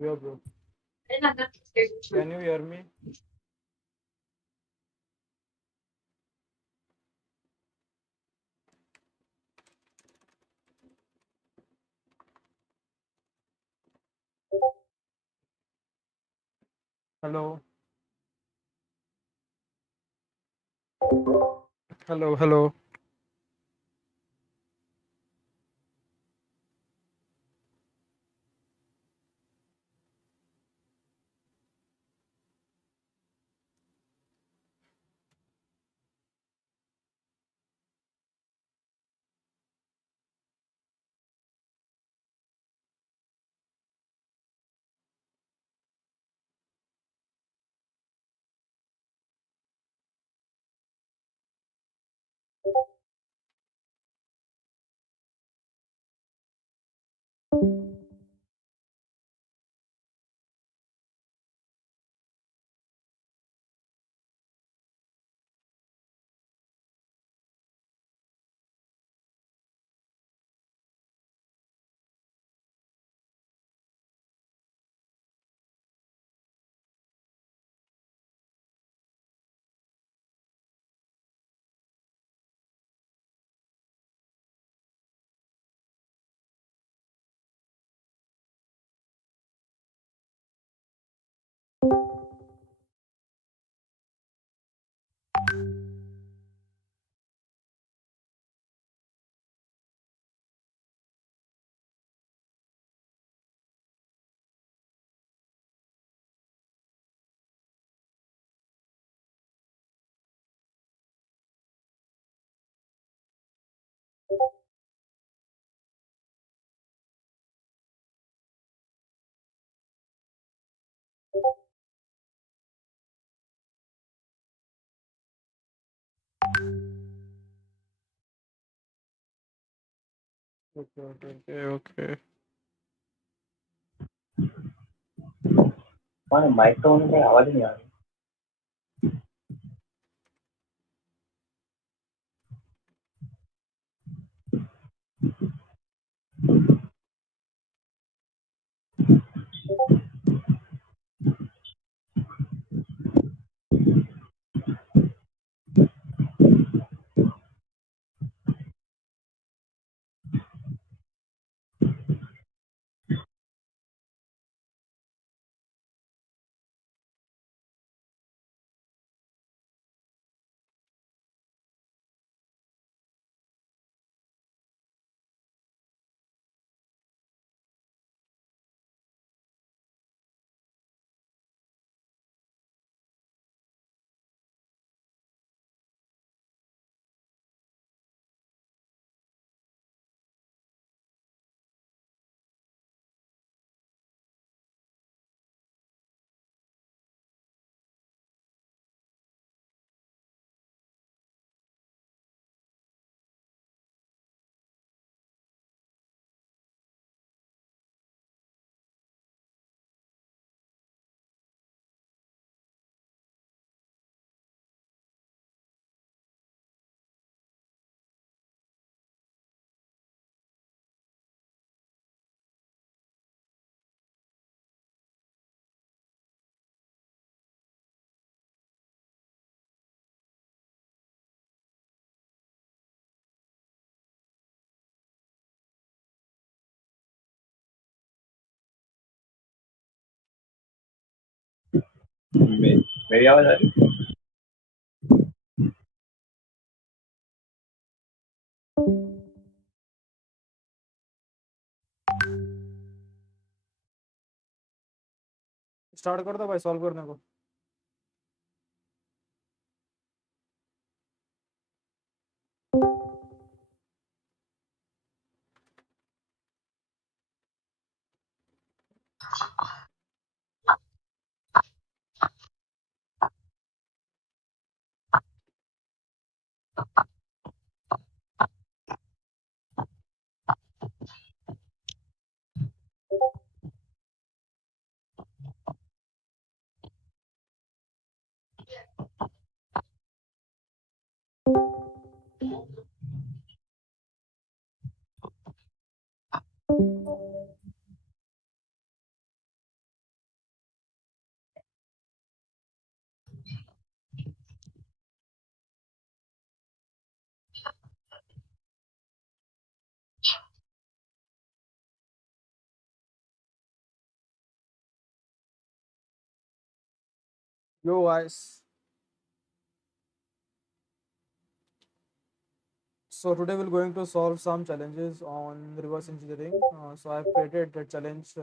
Yeah, bro. Can you hear me? Hello. Hello. Hello. Okay. Okay. Okay. Okay. हमारे microphone में आवाज नहीं आ रही। मेरी आवाज आ रही स्टार्ट कर दो भाई सॉल्व करने को। Yo guys, so today we're going to solve some challenges on reverse engineering. So I've created the challenge.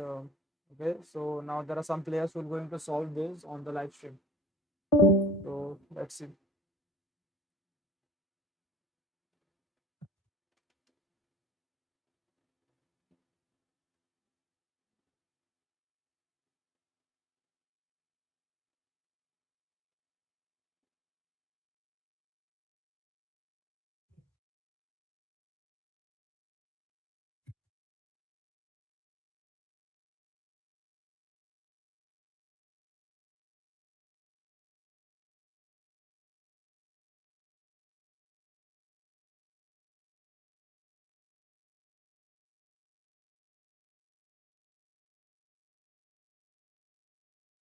Okay, so now there are some players who are going to solve this on the live stream. So let's see.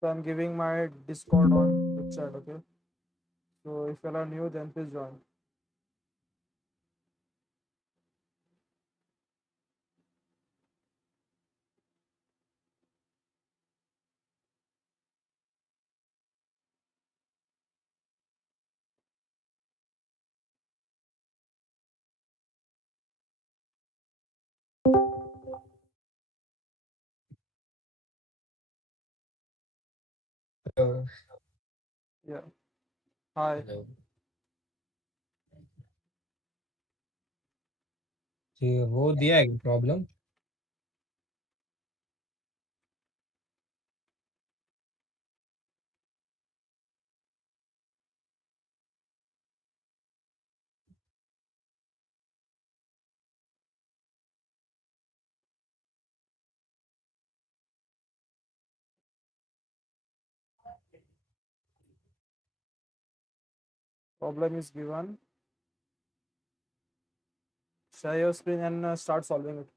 So I'm giving my Discord on the chat. Okay, so if you are new, then please join. Hello. Yeah. Hi. Hello. ये वो दिया है problem Problem is given. Share your screen and start solving it.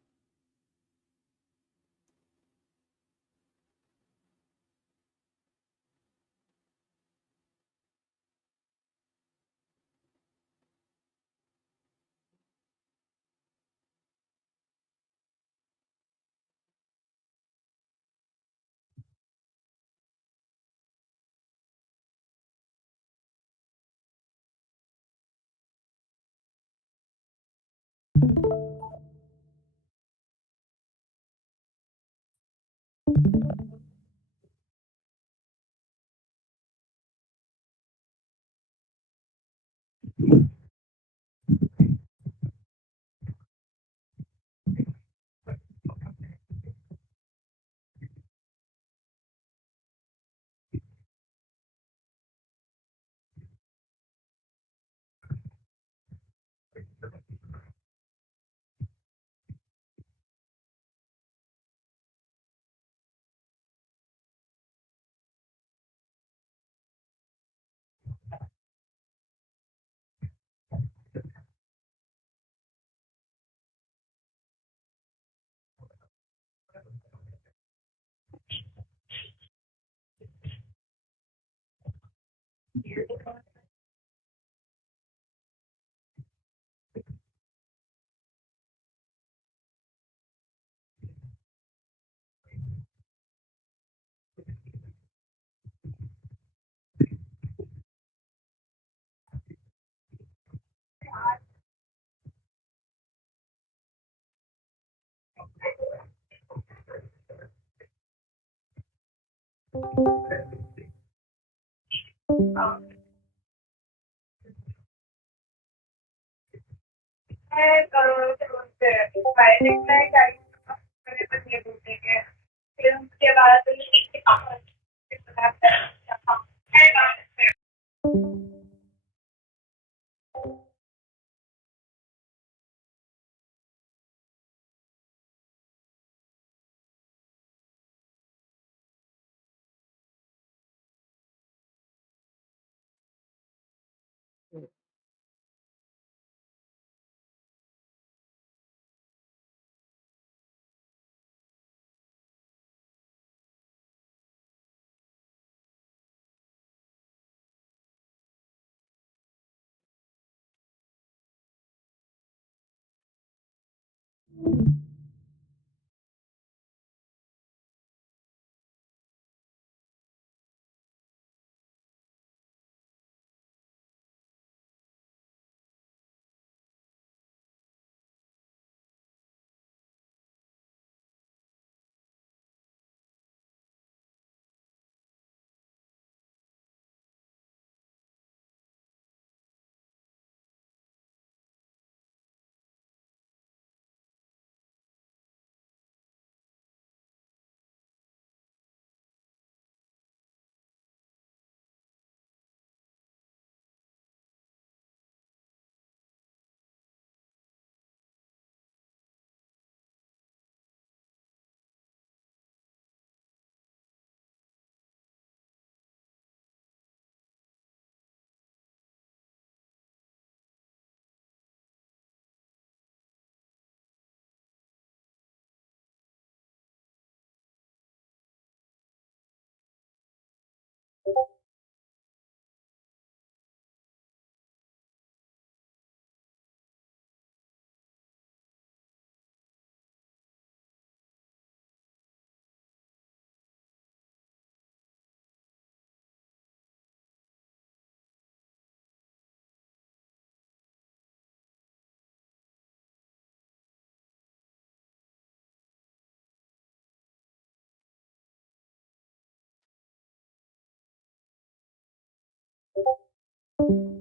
वो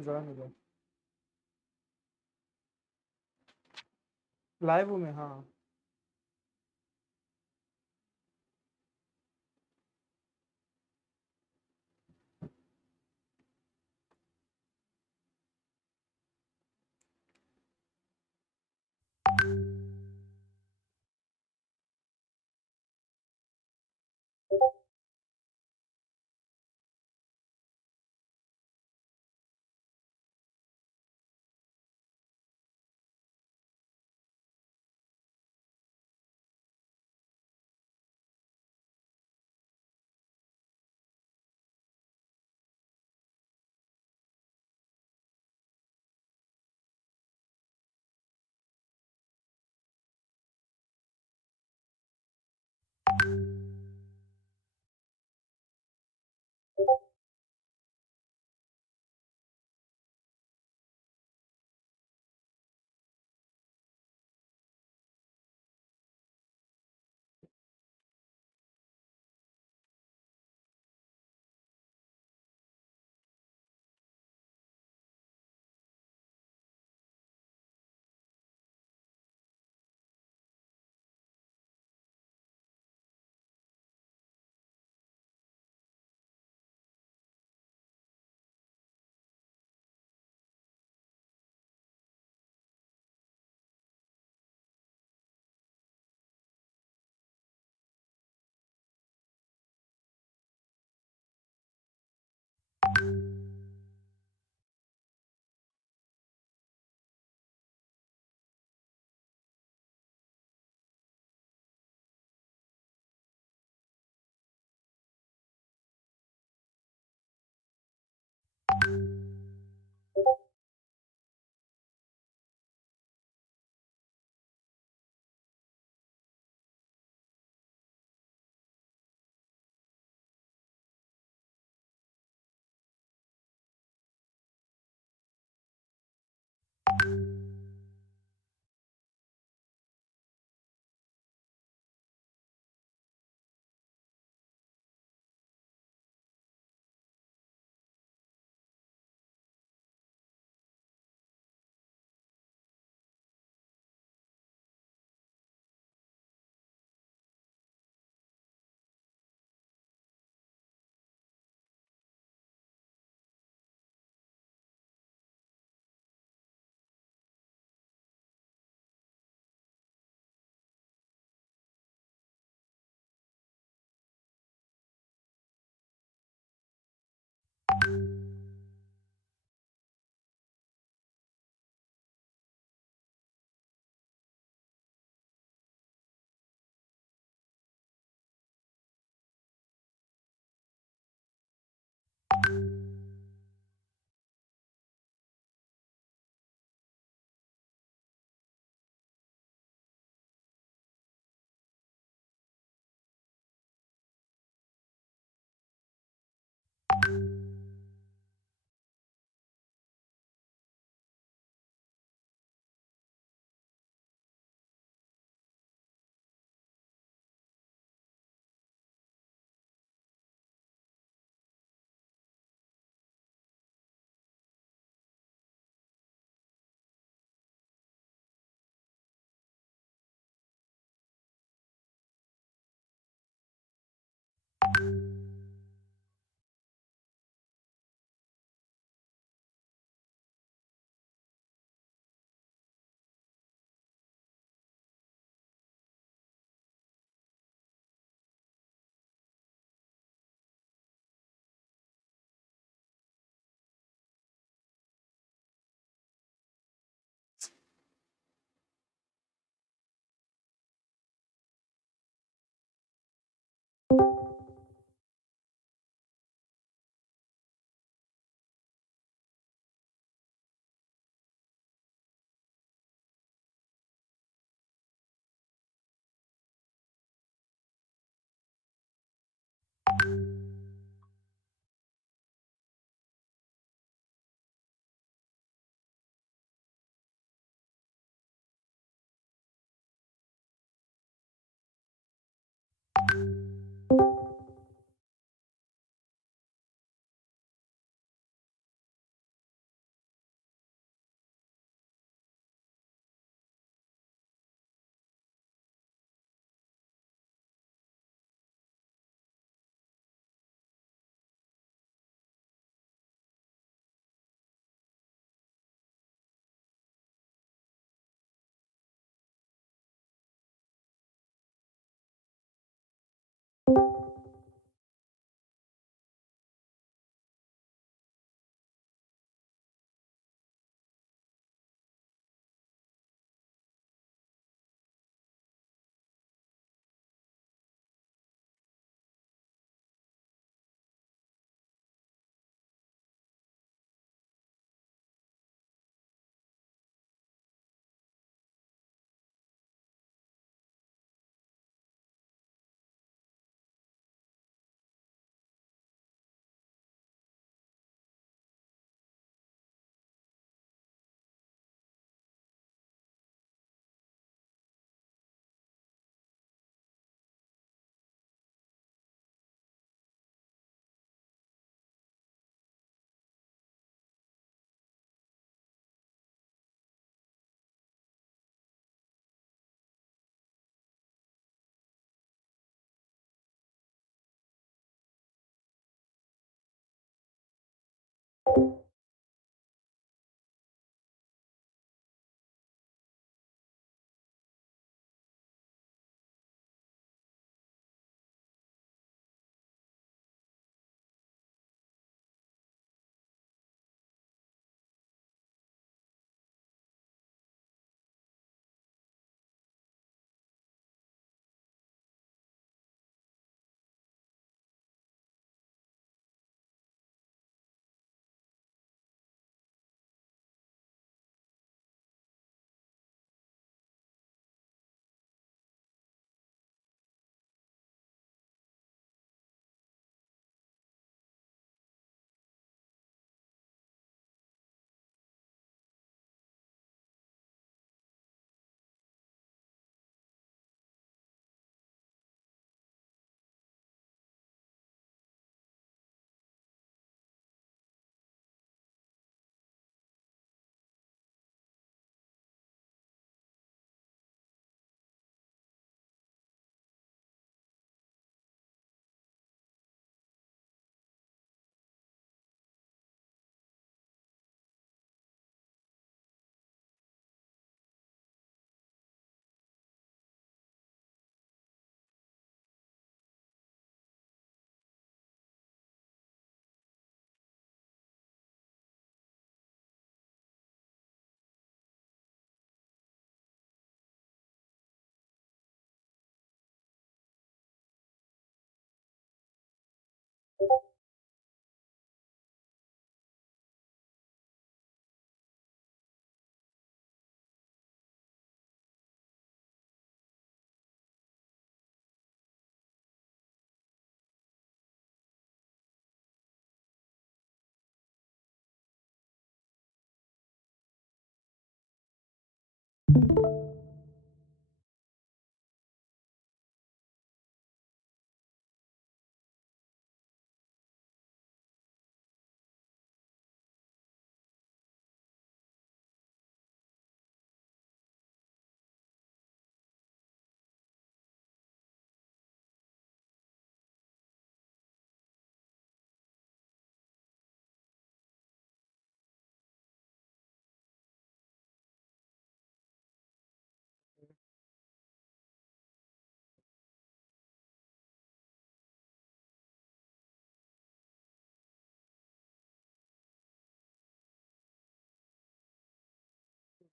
join हो गया। Live हूँ मैं, हाँ।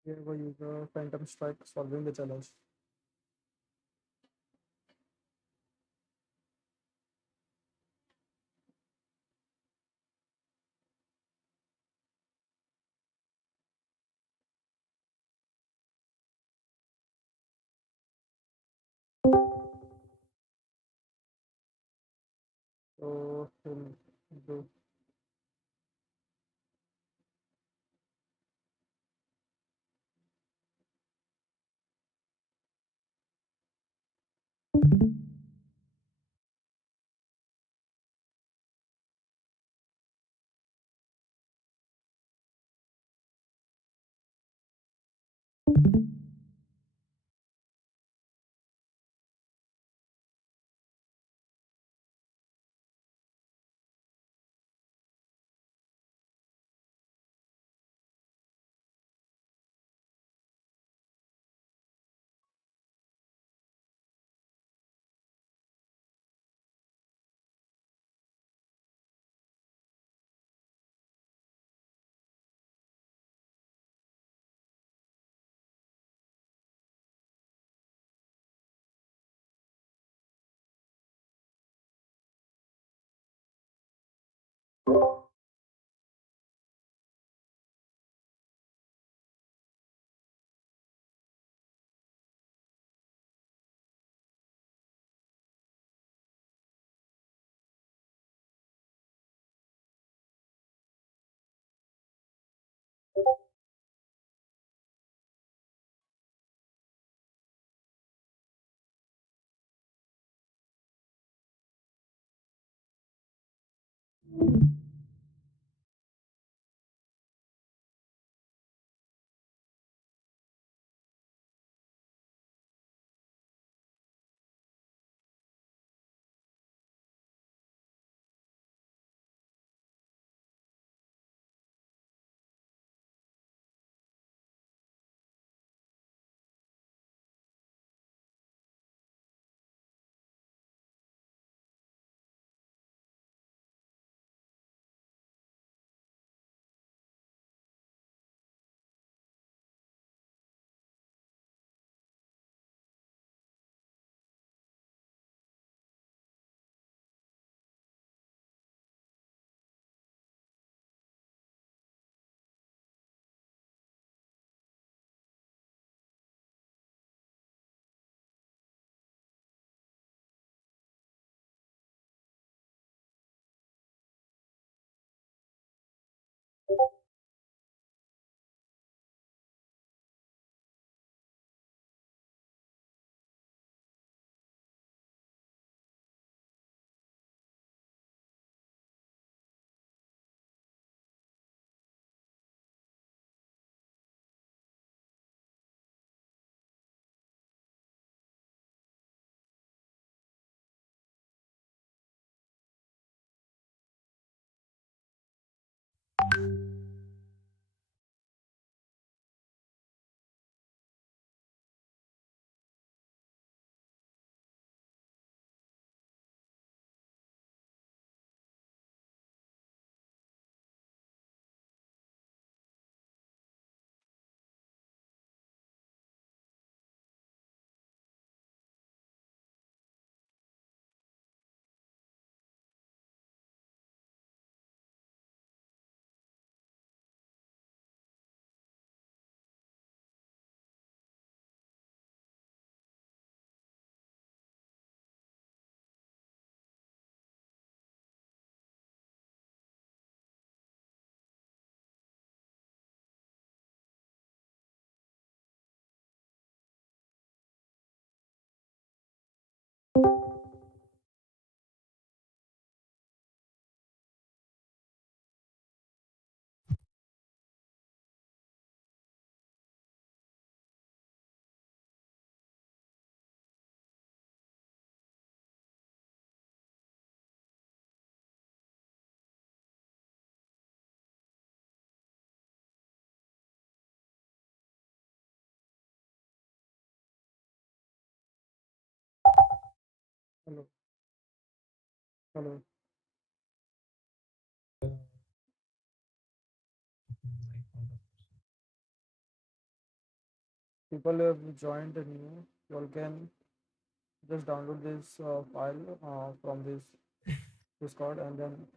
Here we use the Phantom Strike solving the challenge. So we'll do Hello, hello. People have joined new. You all can just download this file from this Discord and then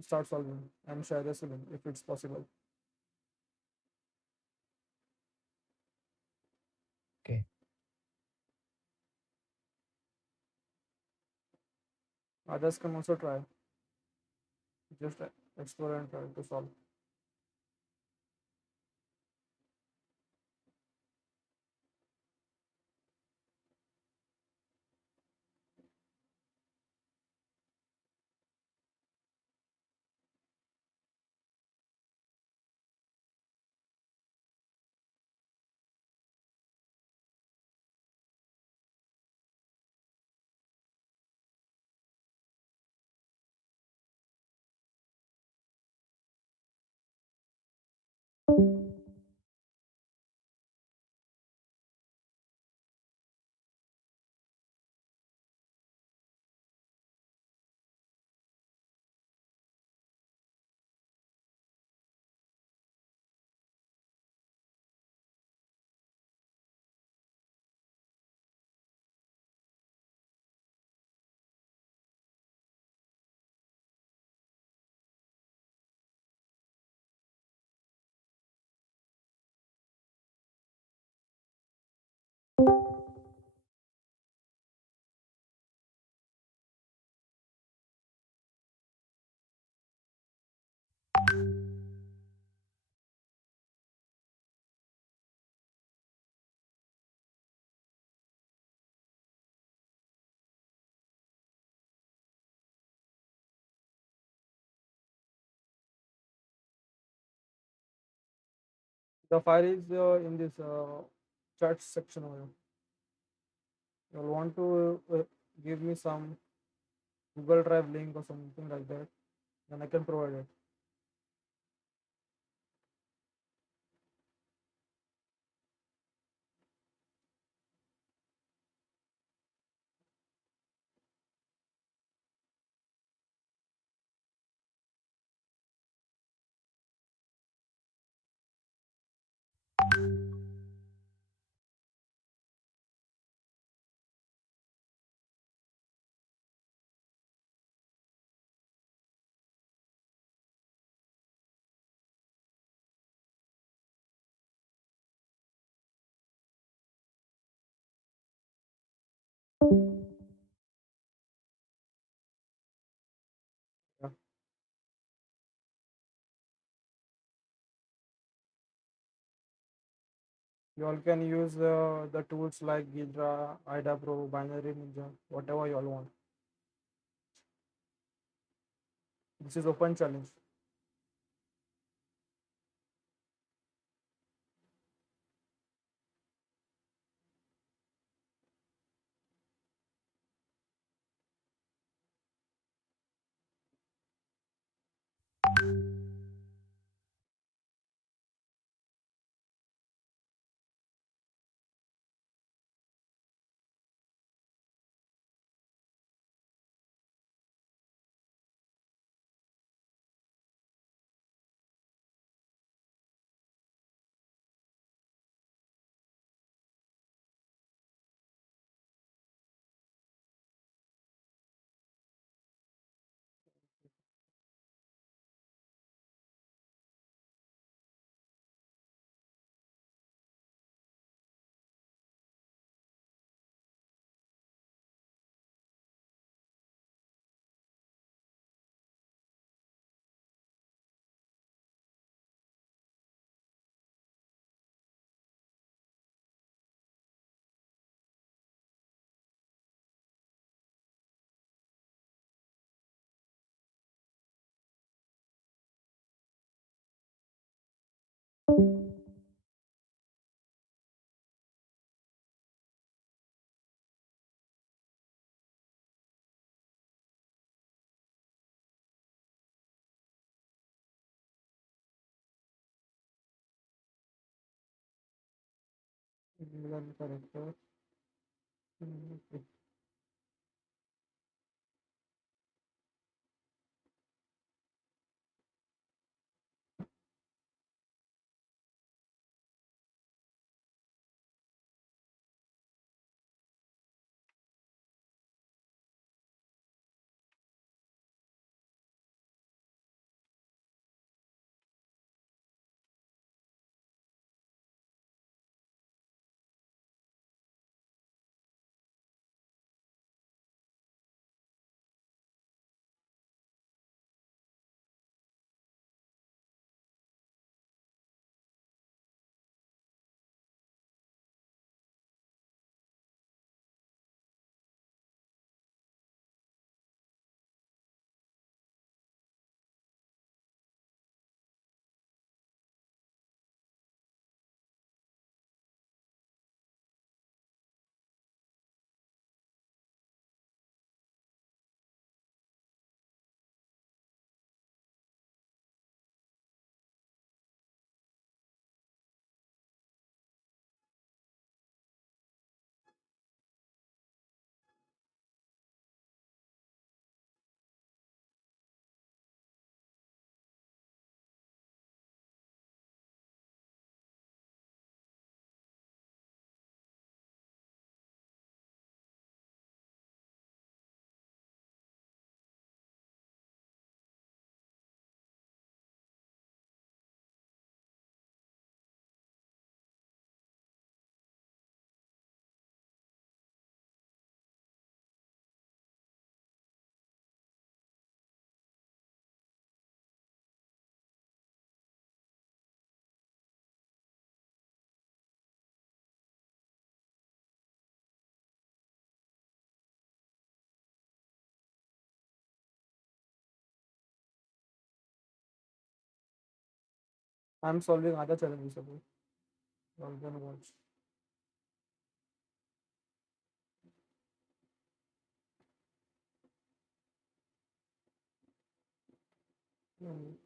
start solving and share the link if it's possible. Okay. Others can also try. Just explore and try to solve. The file is in this chat section over here. You'll want to give me some Google Drive link or something like that, then I can provide it. Yeah. You all can use the tools like Ghidra, IDA Pro, Binary Ninja, whatever you all want. This is open challenge. Learn character. Okay. I'm solving other challenges above rather than watch.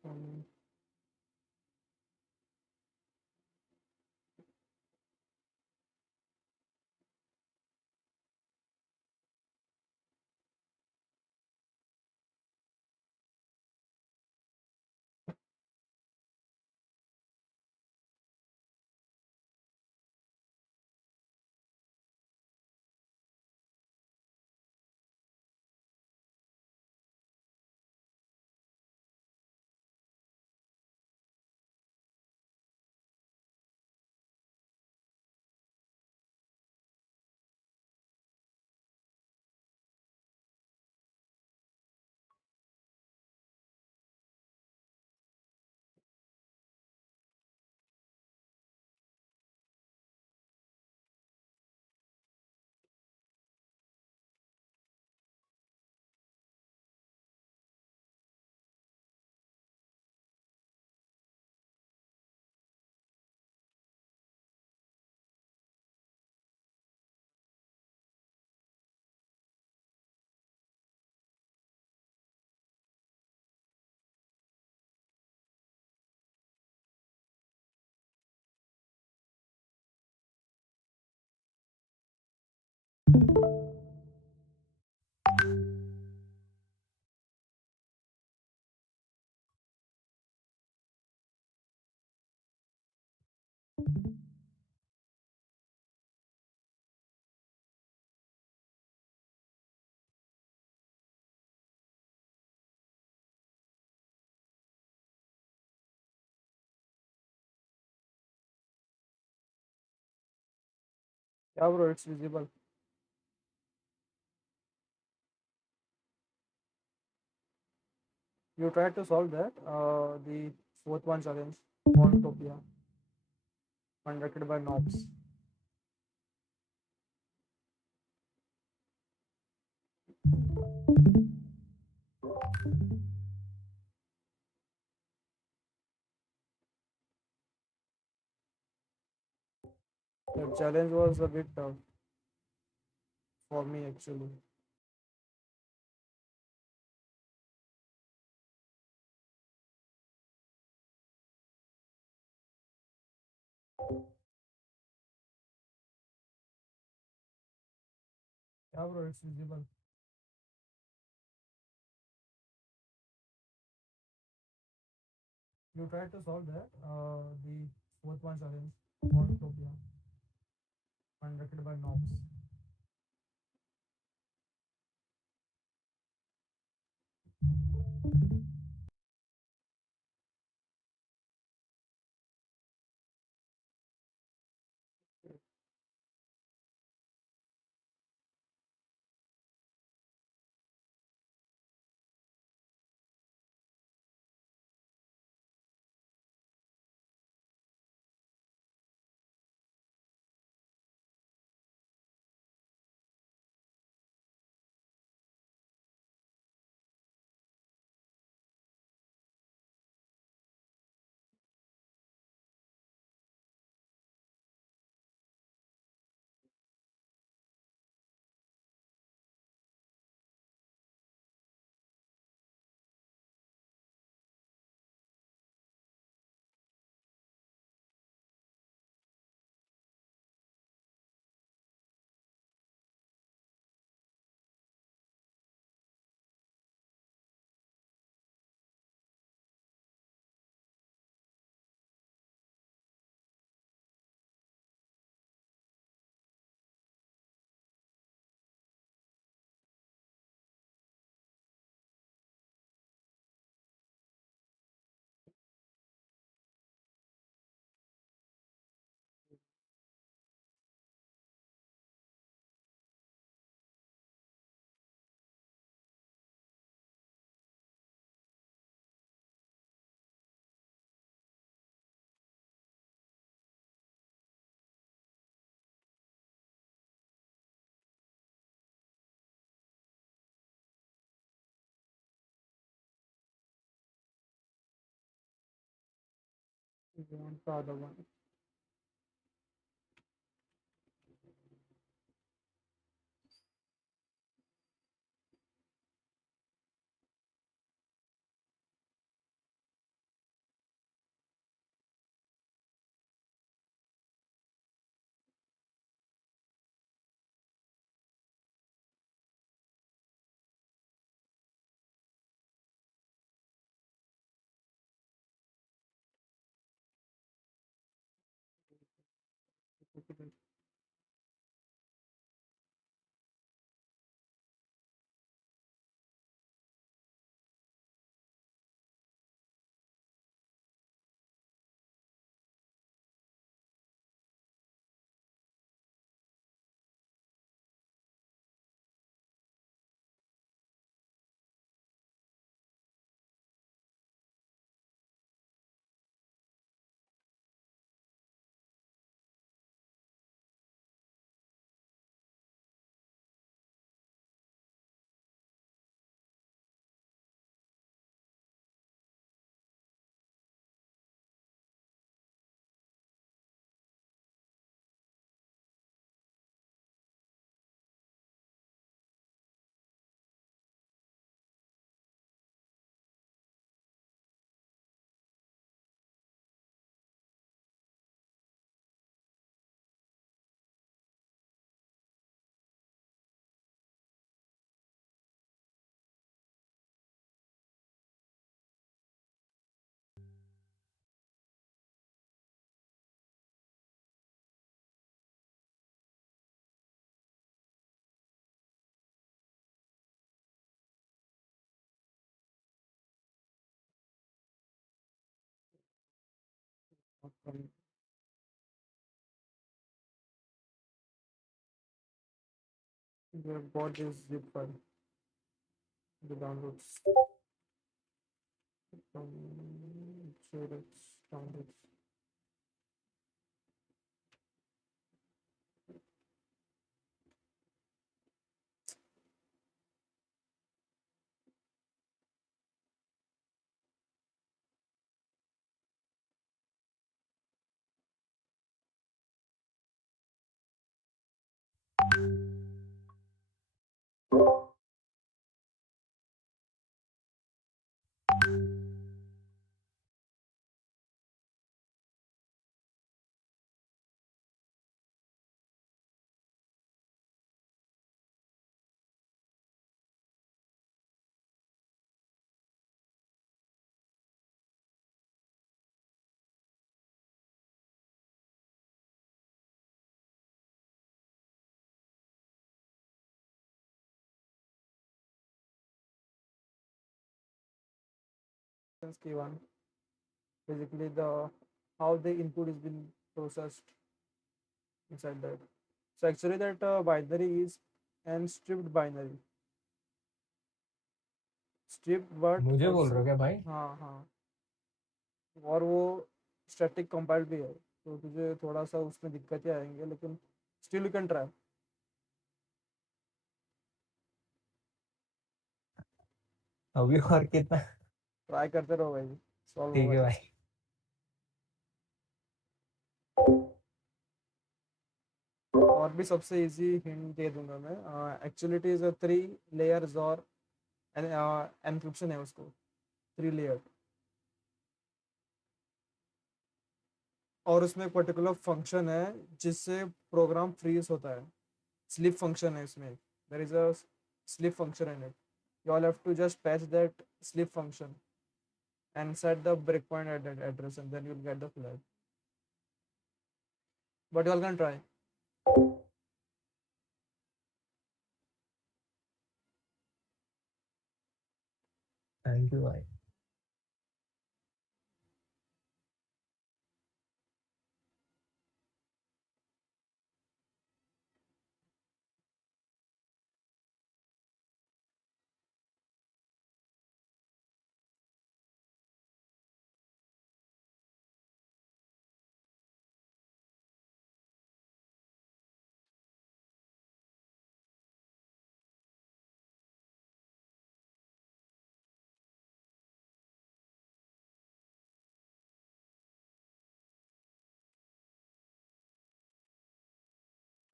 Um, yeah, bro, it's visible. You tried to solve that. The fourth one challenge, Topia, conducted by Knobs. The challenge was a bit tough for me actually. Yeah, bro, it's visible. You tried to solve that. The fourth one challenge, Topia, conducted by Knobs. You want the other one. Okay. We have got this zip file, the downloads. Sure, it's downloads. Key one, basically the how the input is been processed inside that. So actually that binary is an stripped binary. Stripped but मुझे बोल रहे also हो क्या भाई? हाँ हाँ, और वो स्टैटिक कंपाइल भी है, तो तुझे थोड़ा सा उसमें दिक्कतें आएंगे, लेकिन स्टिल यू कैन ट्राई। अभी और कितना? ट्राई करते रहो भाई, सॉल्व ठीक होगा है ये। भाई। और भी सबसे इजी हिंट दे दूंगा मैं, एक्चुअली इट इज 3 लेयर्स और एनक्रिप्शन है उसको, 3 लेयर। और उसमें एक पर्टिकुलर फंक्शन है जिससे प्रोग्राम फ्रीज होता है, स्लीप फंक्शन है इसमें। There is a sleep function in it, you all have to just patch that sleep function and set the breakpoint at that address, and then you'll get the flag. But you all can try. Thank you भाई।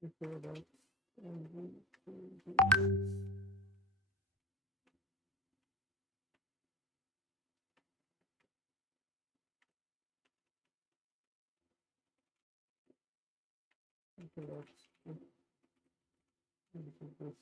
Okay, that's okay, this.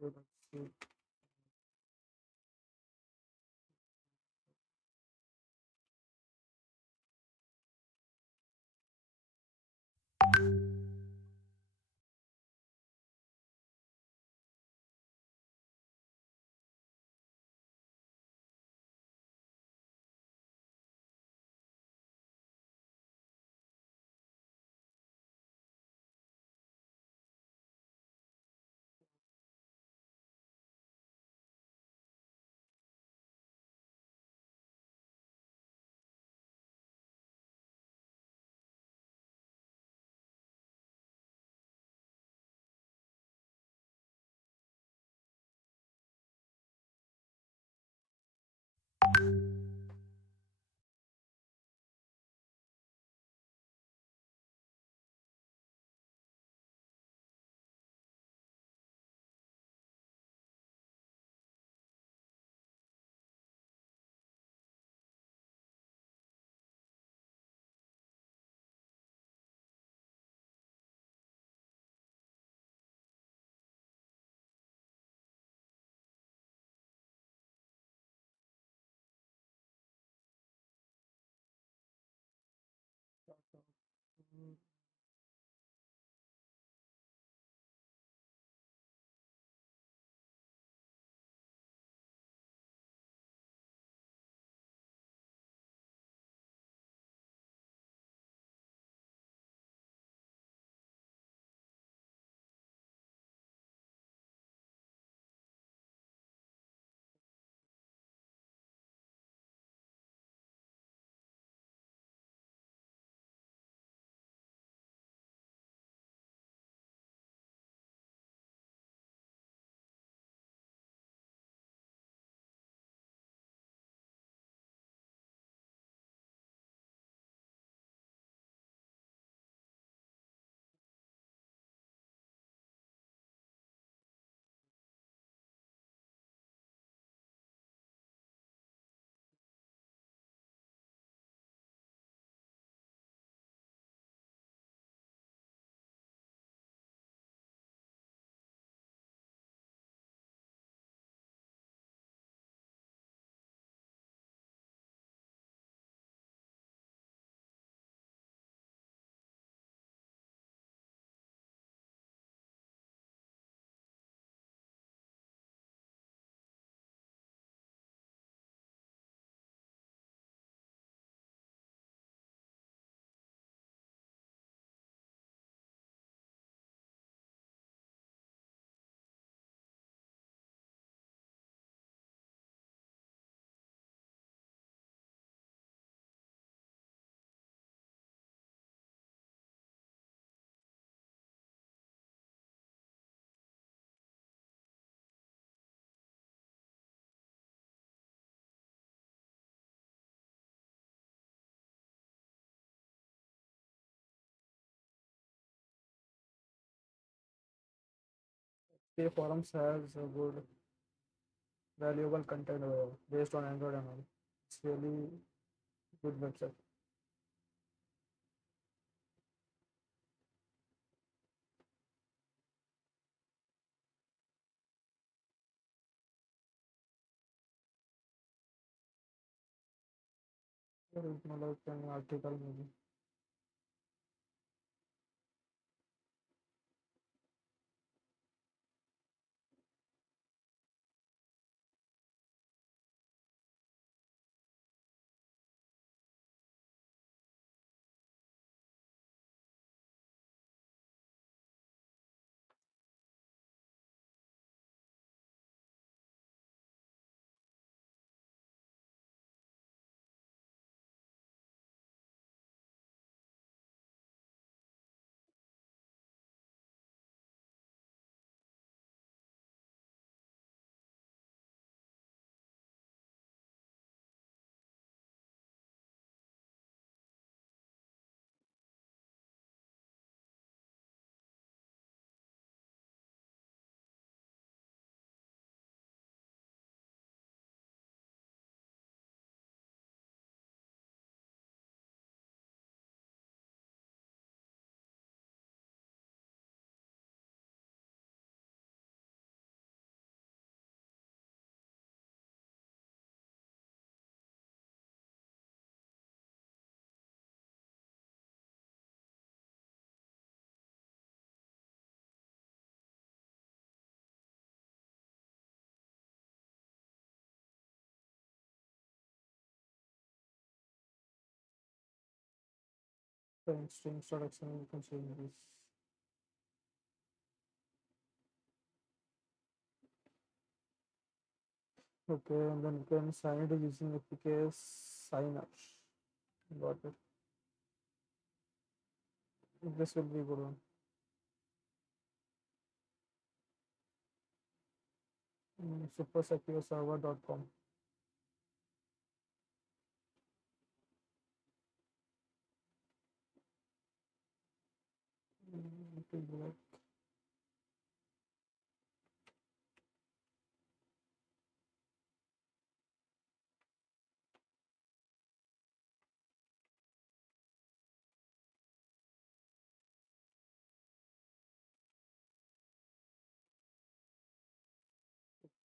Let's see. K forums has a good valuable content based on Android and all. It's really good website. There is no like an article maybe. The string introduction you can change this. Okay, and then you can sign it using APK signer. Got it. This will be good one. Supersecureserver.com. It will be like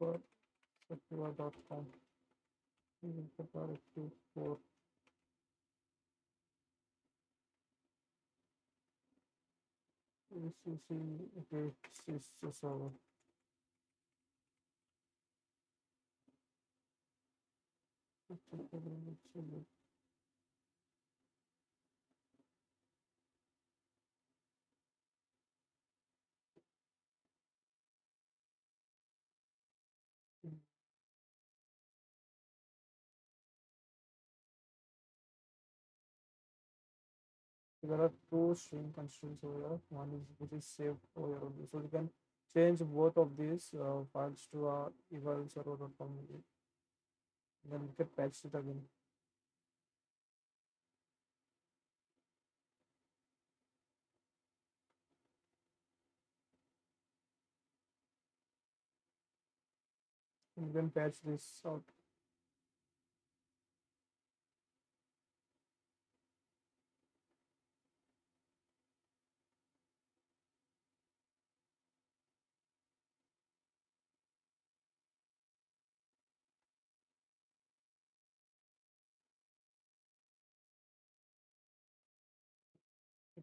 supersecure.com. We will prepare it to for ECC. Okay, this is server. There are two string constraints over here. One is which is saved over here only. So you can change both of these files to eval server.com. Then you can patch it again. You can patch this out.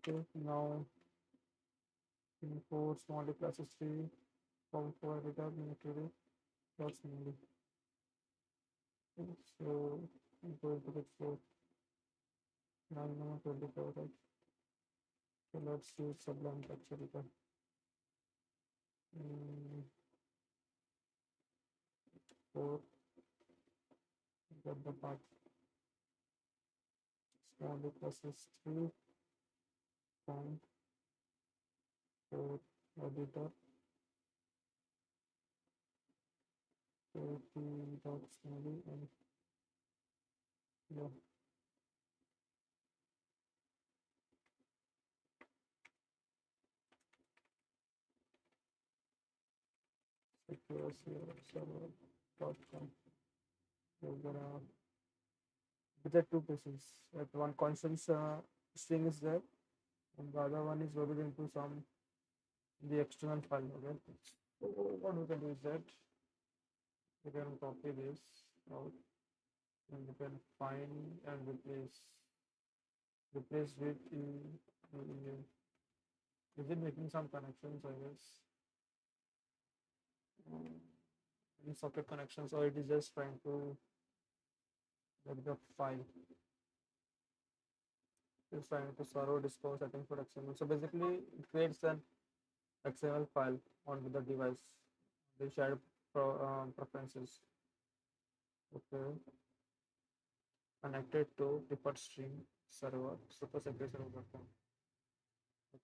Okay, now in 4 small d classes 3 form 4 editor material that's mainly. So I'm going to get 4 9 number 24, right? So let's use sublime text editor. Mm, 4 get the path small d classes 3 form 4 editor 30 dot small d and yeah. Secure server.com. We're gonna with the two pieces. Like one constant string is there, and the other one is loaded into some the external file. Okay. So what we can do is that we can copy this out and you can find and replace with is it making some connections, I guess? Any socket connections, or it is just trying to get the file. It's trying to server discover setting for XML. So basically it creates an XML file onto the device, the shared preferences. Okay, connected to default stream server, super secure server.com.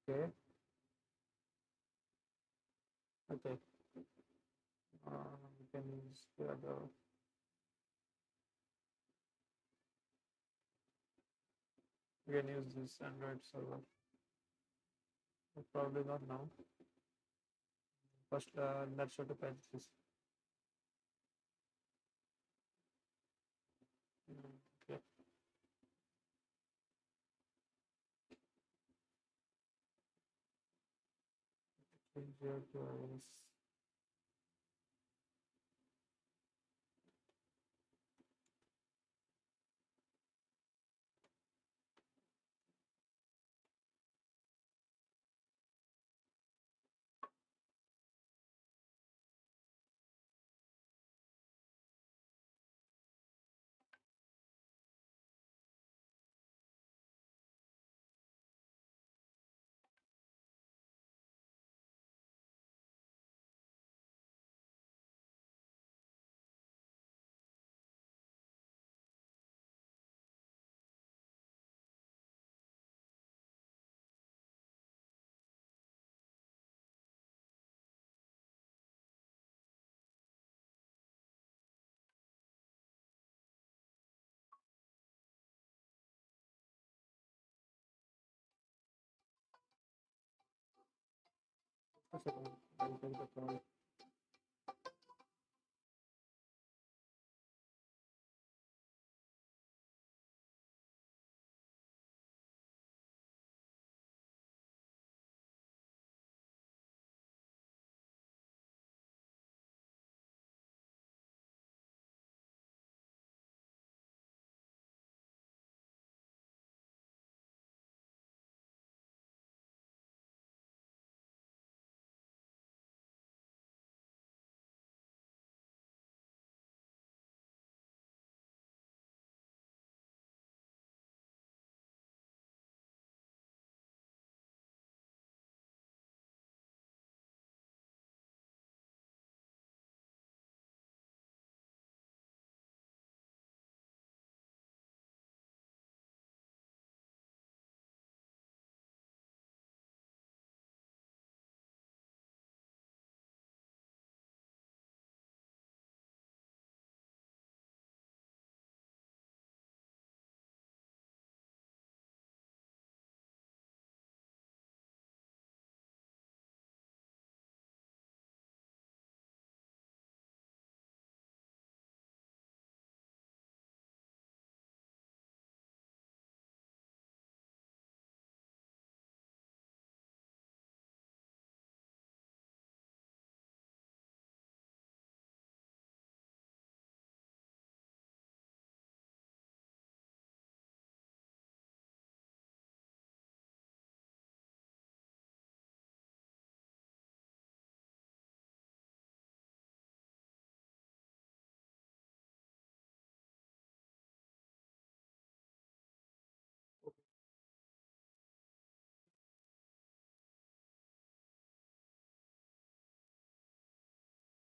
Okay, okay. We can use the other. We can use this Android server, but probably not now. First, let's show to patch this. Okay. Change your device. Just a second. I'll take the call.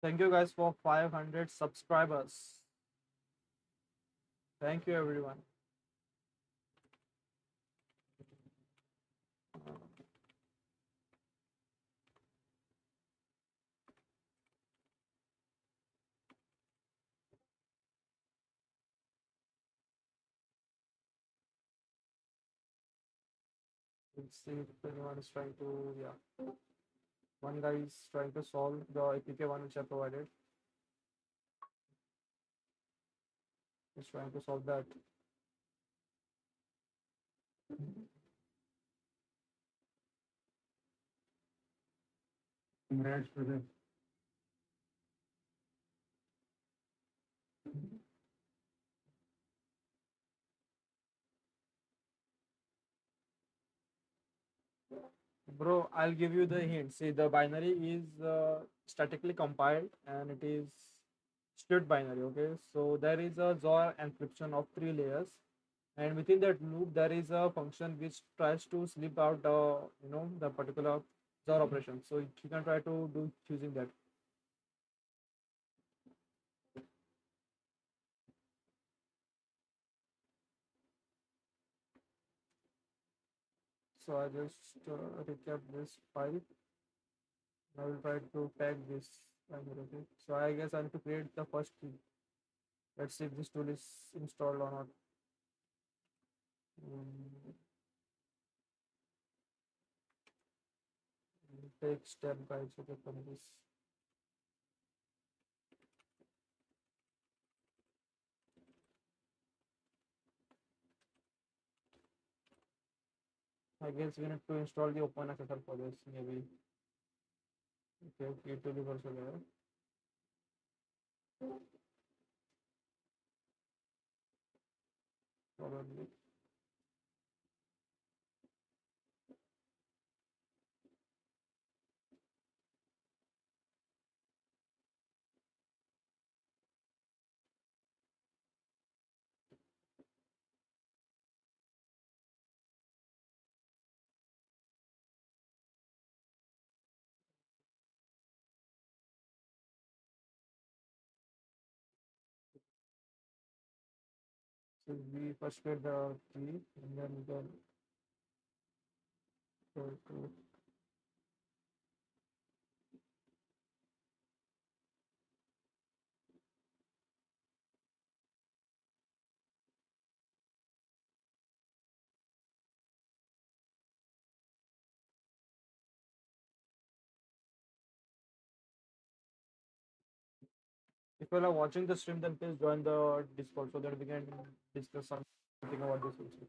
Thank you guys for 500 subscribers. Thank you everyone. Let's see if anyone is trying to, yeah. One guy is trying to solve the APK one which I provided. He's trying to solve that. Congrats, brother. Bro, I'll give you the hint. See, the binary is statically compiled and it is strict binary. Okay, so there is a XOR encryption of 3 layers, and within that loop, there is a function which tries to slip out the particular XOR operation. So you can try to do using that. So I just recap this file. I will try to tag this binary. Okay, so I guess I need to create the first key. Let's see if this tool is installed or not. Mm, take step guides okay from this. I guess we need to install the OpenSSL for this maybe. Okay, it will be also there. Probably. So we first get the key and then we can go to if you are watching the stream then please join the Discord so that we can discuss something about this also.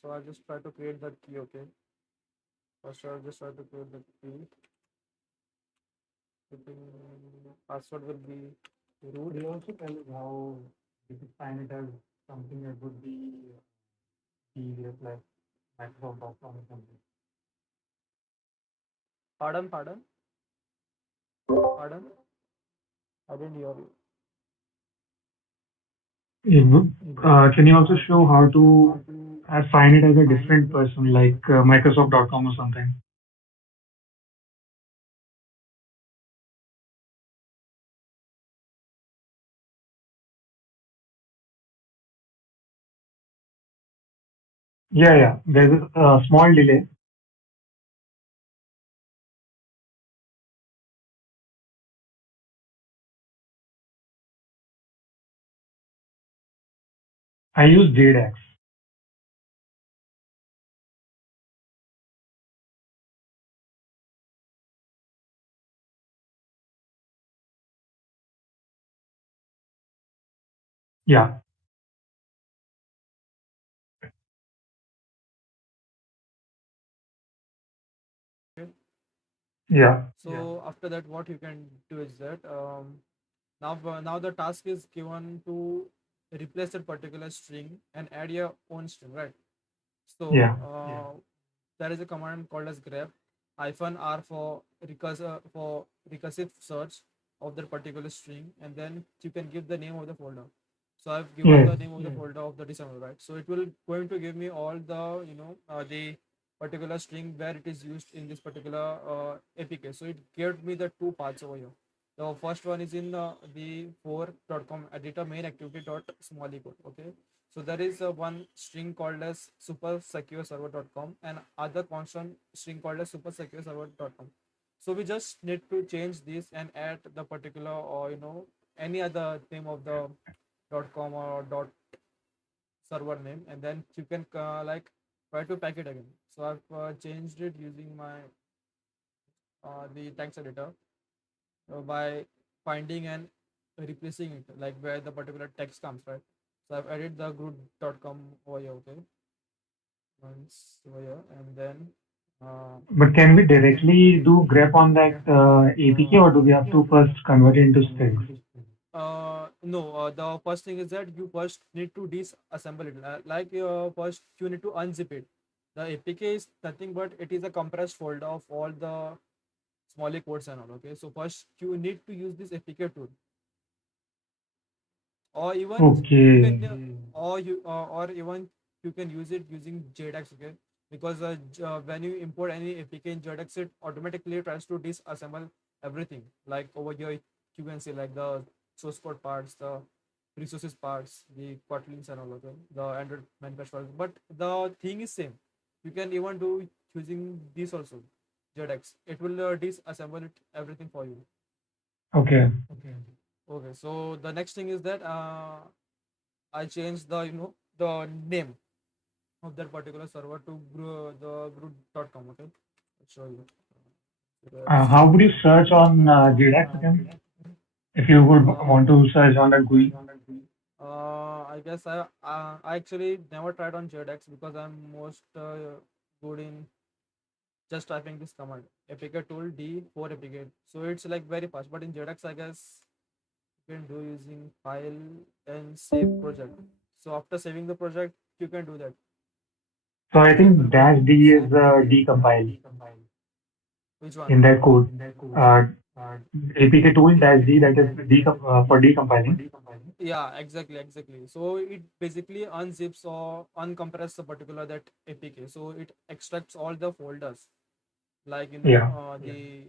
So I'll just try to create that key, okay? First I'll just try to create the key. I think password will be root. Will you also tell us how you define it as something that would be serious, like Microsoft.com or something? Pardon? Pardon? I didn't hear you. Can you also show how to assign it as a different person, like Microsoft.com or something? Yeah. There's a small delay. I use JDAX. Yeah. Okay. Yeah. So after that, what you can do is that now the task is given to replace that particular string and add your own string, right? So Yeah. there is a command called as grep -r for recursive search of that particular string, and then you can give the name of the folder. So I've given Yes. the name of the folder of the December, right? So it will going to give me all the the particular string where it is used in this particular APK. So it gave me the two paths over here. The first one is in the for.com editor main activity dot small equal. Okay, so there is one string called as supersecureserver.com and other constant string called as supersecureserver.com. So we just need to change this and add the particular or any other name of the .com or .server name, and then you can like try to pack it again. So I've changed it using my the text editor by finding and replacing it, like where the particular text comes, right? So I've added the group.com over here, okay, once over here, and then uh, But can we directly do grep on that APK, or do we have to first convert it into strings? no, the first thing is that you first need to disassemble it. Like first you need to unzip it. The APK is nothing but it is a compressed folder of all the small codes and all. Okay, so first you need to use this APK tool, or even you Okay. can, or even you can use it using JDAX. Okay, because when you import any APK in JDAX, it automatically tries to disassemble everything. Like over here, you can see like the source code parts, the resources parts, the Kotlins and all of them, the Android manufacturers. But the thing is same. You can even do using this also, JDAX. It will disassemble it everything for you. Okay. Okay, so the next thing is that I changed the the name of that particular server to the group.com. Okay, I'll show you. How would you search on JDAX again? If you would want to search on that GUI. I guess I actually never tried on JDX because I'm most good in just typing this command apk tool d4 apk. So it's like very fast. But in JDX, I guess you can do using file and save project. So after saving the project, you can do that. So I So it will think go dash D is save. decompile Which in one? that code. Uh, APK tool dash D, that is for decompiling. Yeah, exactly. So it basically unzips or uncompresses the particular that APK. So it extracts all the folders, like Yeah. the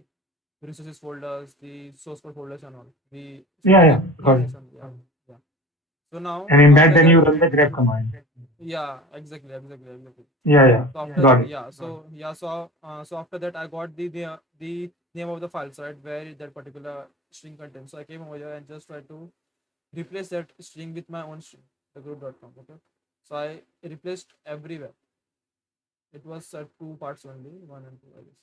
resources folders, the source code folders, and all the Yeah, small yeah. Got it. classes. And yeah. So now And in that, after then that, you run the grep command. yeah, exactly. Yeah, yeah. So after Got it. yeah, so after that, I got the name of the files, right, where that particular string contains. So I came over here and just tried to replace that string with my own string, the group.com. Okay, so I replaced everywhere. It was two parts only, one and two, I guess.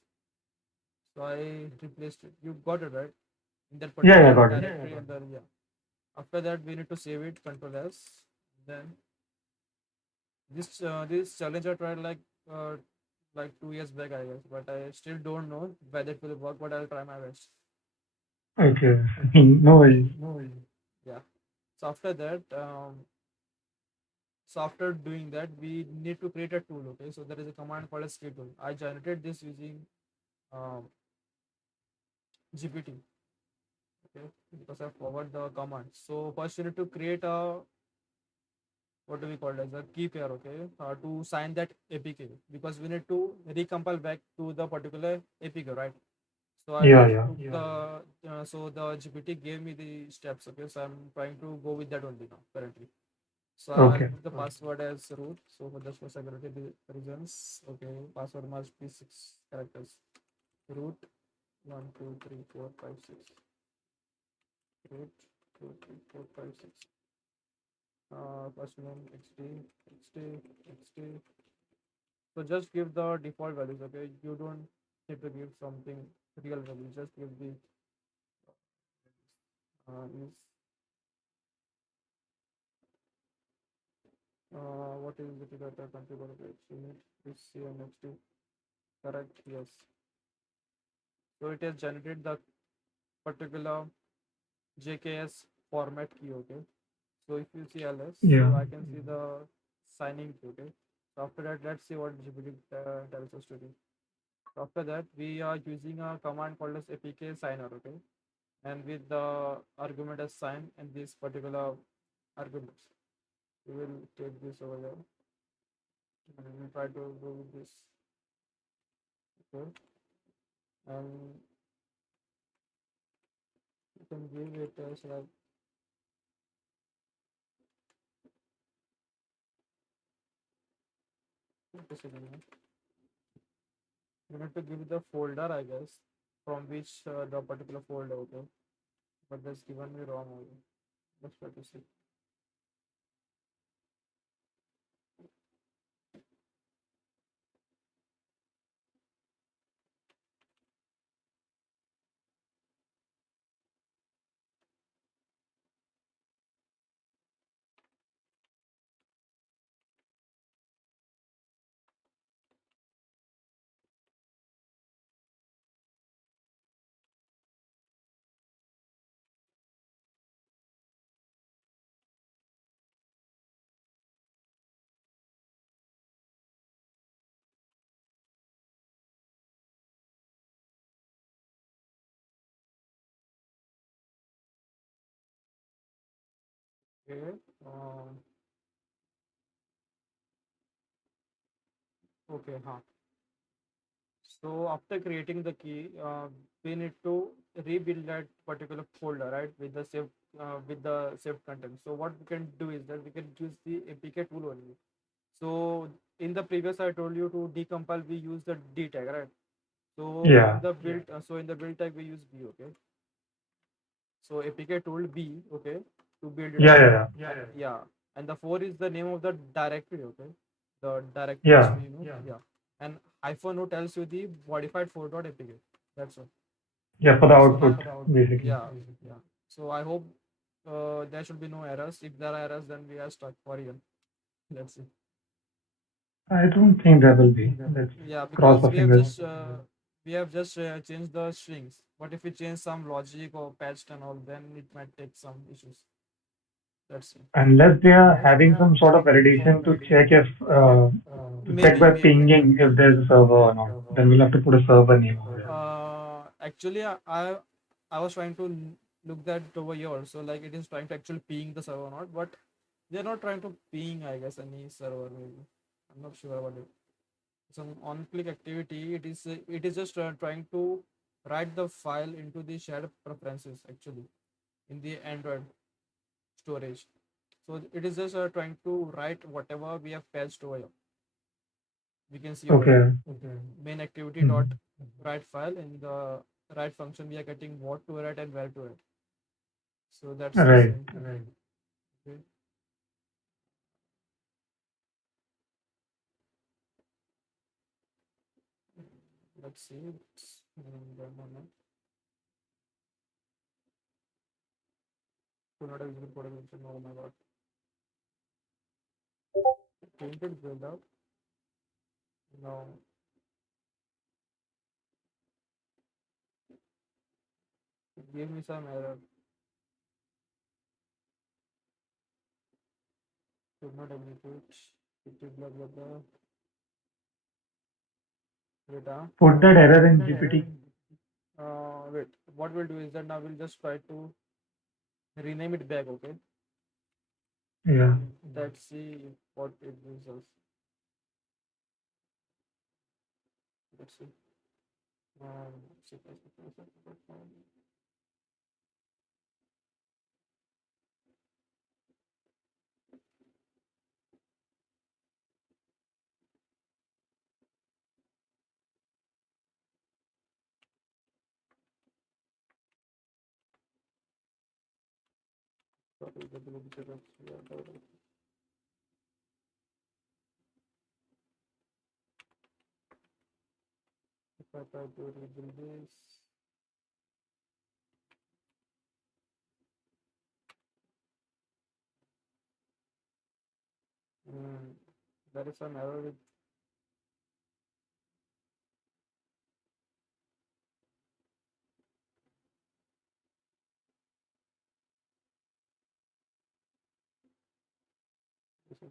So I replaced it. You got it right in that Yeah, yeah, particular got it. directory, and then yeah. After that, we need to save it. Control S. Then this challenge I tried uh, like 2 years back, I guess, but I still don't know whether it will work. But I'll try my best. Okay. No worries. Yeah. So after that, so after doing that, we need to create a tool. Okay, so there is a command called as tool. I generated this using um, GPT. Okay, because I forgot the command. So first you need to create a, what do we call it, as a key pair, okay, to sign that APK, because we need to recompile back to the particular APK, right? So I Yeah, yeah. took so the GPT gave me the steps. Okay, so I'm trying to go with that only now currently. So I'll Okay. put the password as root. So for just for security reasons, okay, password must be 6 characters. Root 1 2 3 4 5 6. Root 2 3 4 5 6. First name XD. So just give the default values. Okay, you don't need to give something real value. Just give the is what is the data configured unit is CNXT. Correct, yes. So it has generated the particular JKS format key. Okay, so if you see ls, Yeah. so I can see the signing key. Okay, so after that, let's see what GPT tells us to do. So after that, we are using a command called as apk signer. Okay, and with the argument as sign and this particular arguments, we will take this over there and we will try to do this. Okay, and you can give it as like, wait a second, you need to give the folder, I guess, from which the particular folder. Okay, but that's given me wrong only. Let's try to see. Okay. Um, okay. Huh. So after creating the key, we need to rebuild that particular folder, right, with the saved content. So what we can do is that we can use the APK tool only. So in the previous, I told you to decompile, we use the D tag, right? So in Yeah. the build tag we use B, okay. So APK tool B, okay, to build it Yeah. up. Yeah. Yeah, and the four is the name of the directory, okay, the directory which Yeah. yeah, and hyphen O tells you the modified 4.apk. That's all. Yeah. For the So output, now, basically. yeah. So I hope there should be no errors. If there are errors, then we are stuck for real. Let's see. I don't think there will be. Let's Yeah, cross because the fingers. we have just changed the strings. But if we change some logic or patched and all, then it might take some issues. Let's see. Unless they are having some sort of validation to check if to check Maybe, by maybe. pinging if there's a server or not. Then we'll have to put a server name over there. Actually, I was trying to look that over here. So like it is trying to actually ping the server or not, but they're not trying to ping, I guess, any server maybe. I'm not sure about it. Some on-click activity. It is just trying to write the file into the shared preferences actually in the Android storage. So it is just trying to write whatever we have patched over here. We can see over Okay. here. Main activity dot Mhm. write file. In the write function we are getting what to write and where to write. So that's the Right. same. Right. Okay. Let's see. One moment. Do not execute code execution. Oh my god. Printed build up. Now it gave me some error. Could not execute. It did blah blah blah. Wait, Put that error in GPT. wait. What we'll do is that now we'll just try to rename it back, okay? Yeah. Let's see what it gives us. Let's see. C++. If I try to rebuild this, mm, there is some error with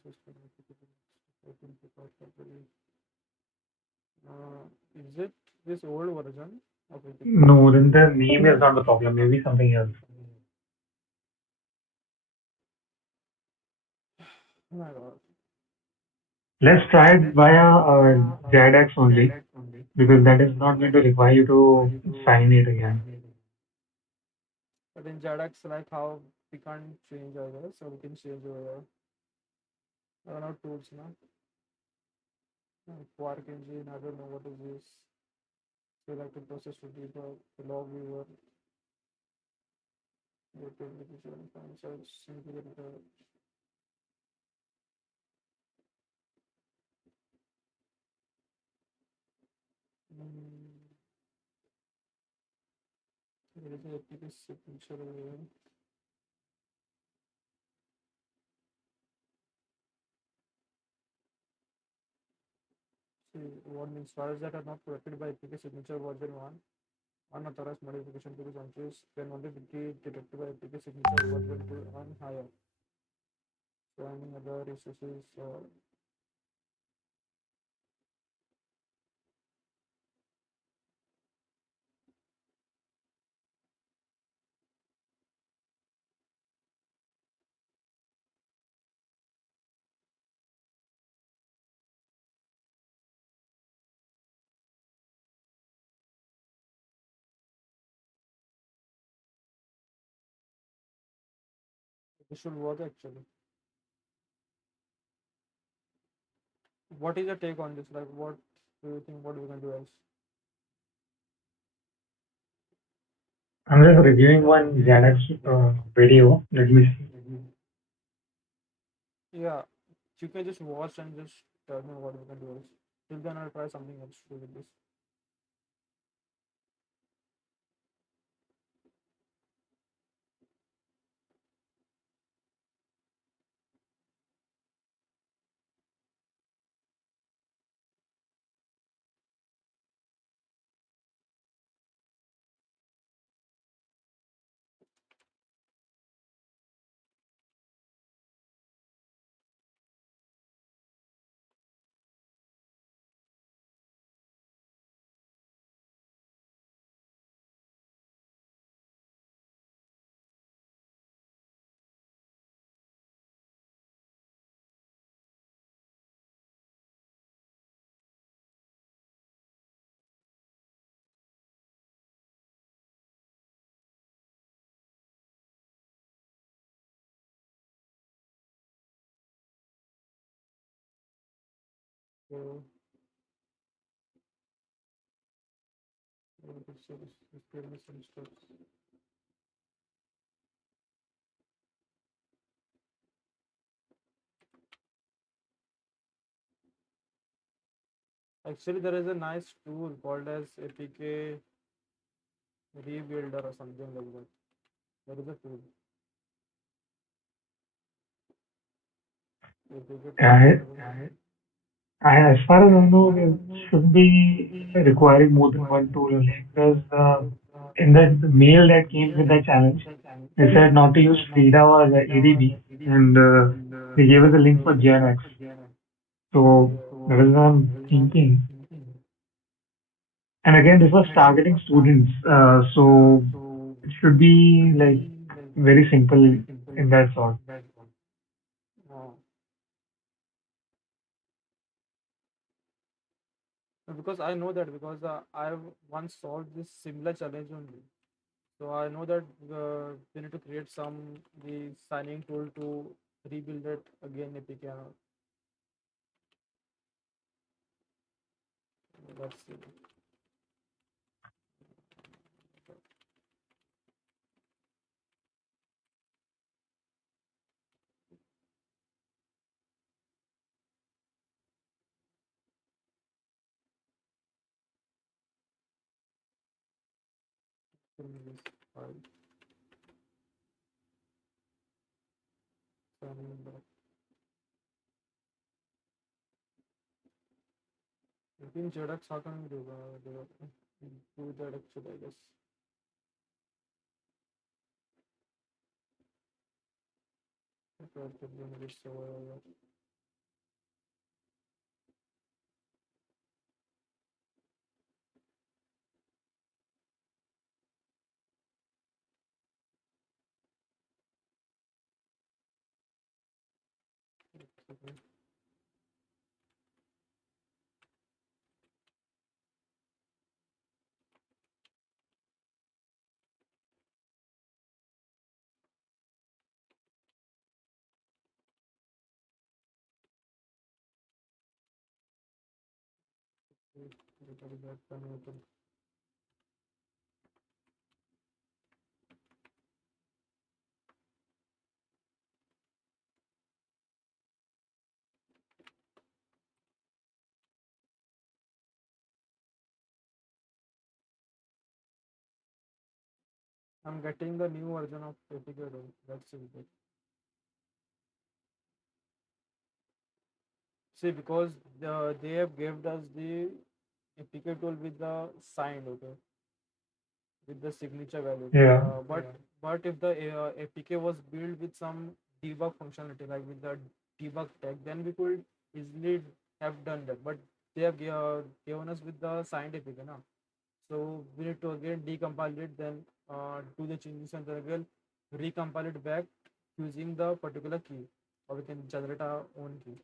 this system. Is it this old version of it? No, then the name is not the problem. Maybe something else. Oh my god. Let's try it via JADX only because that is not going to require you to sign it again. But in JADX, like how we can't change over, so we can change over. Not tools now. Quark engine, I don't know what is this. Select the process to debug the log viewer. Go to application, find search, simply the there is a application signature over here. See, what means files that are not protected by APK signature version 1, unauthorized modification to these entries can only be detected by APK signature version 2 and higher. So any other resources This should work actually. What is your take on this? Like, what do you think? What we can do else? I'm just reviewing one Xanax video. Let me see. Yeah, you can just watch and just tell me what we can do else. Till then, I'll try something else to do with this. So, this give me some steps. Actually, there is a nice tool called as APK Rebuilder or something like that. There is a tool. APK I, tool. as far as I know, there should be requiring more than one tool only because in the mail that came with the challenge, they said not to use Frida or the ADB, and they gave us a link for GNX. So that is what I'm thinking. And again, this was targeting students, so it should be like very simple in that sort. Oh. Because I know that because I've once solved this similar challenge only. So I know that we need to create some the signing tool to rebuild it again APK. Let's see. Give me this file. Signing back. लेकिन जेडक्स how can we do that actually I guess. Okay, give me this okay. That can open. I'm getting the new version of APK tool. Let's see. See, because they have given us the APK tool with the signed, okay, with the signature value. Yeah. But if the APK was built with some debug functionality, like with the debug tag, then we could easily have done that. But they have given us with the signed APK now. So we need to again decompile it, then do the changes and then again recompile it back using the particular key, or we can generate our own key.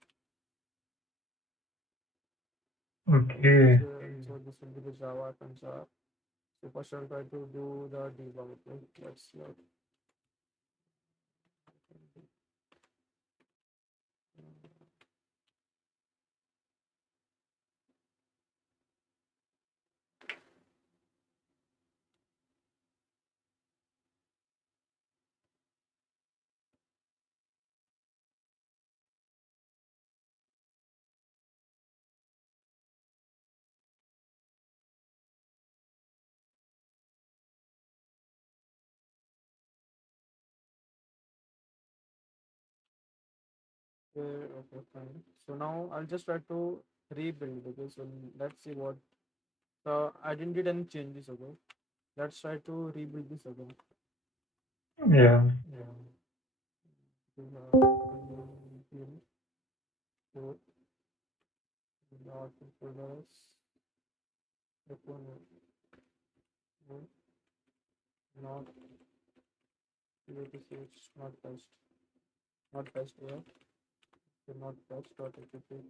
Okay. So this will be the Java concept. So first I'll try to do the debug. Okay, let's see. Okay, fine. So now I'll just try to rebuild. Okay, so let's see what I didn't did any changes. Okay, let's try to rebuild this again. Yeah. Yeah. We have build code not folders. Open would not this is not best. Not best here. So not best dot HTTP.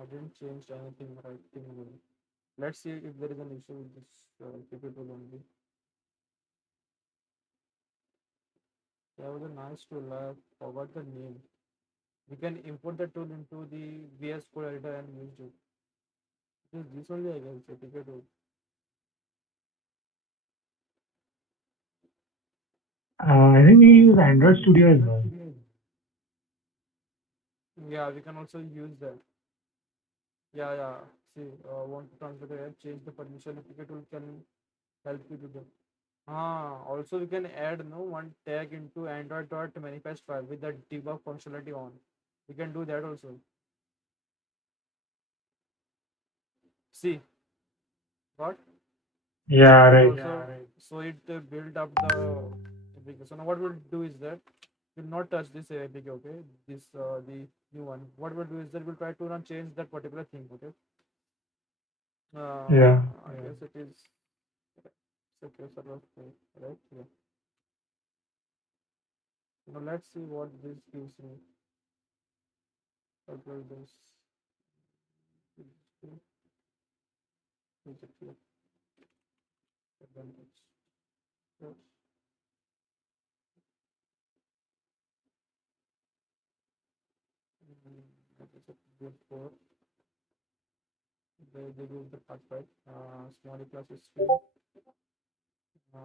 I didn't change anything right thing. Let's see if there is an issue with this typical only. That was a nice tool. I forgot the name. We can import the tool into the VS Code editor and use it. It is this only I guess a ticket tool. I think we use Android Studio as well. Yeah, we can also use that. Yeah, yeah. See, want to transfer the app, change the permission. The ticket tool can help you do that. Also we can add no one tag into Android dot manifest file with the debug functionality on. We can do that also. See what? Yeah, It right. also so it build up the APK. So now what we'll do is that we'll not touch this APK. Okay, this the new one. What we'll do is that we'll try to not change that particular thing. Okay. Yeah. I guess it is secure server right. Yeah. Now let's see what this gives me. What will this? Advantage. Yes. That is a good for they give the part right. Small class history. Uh,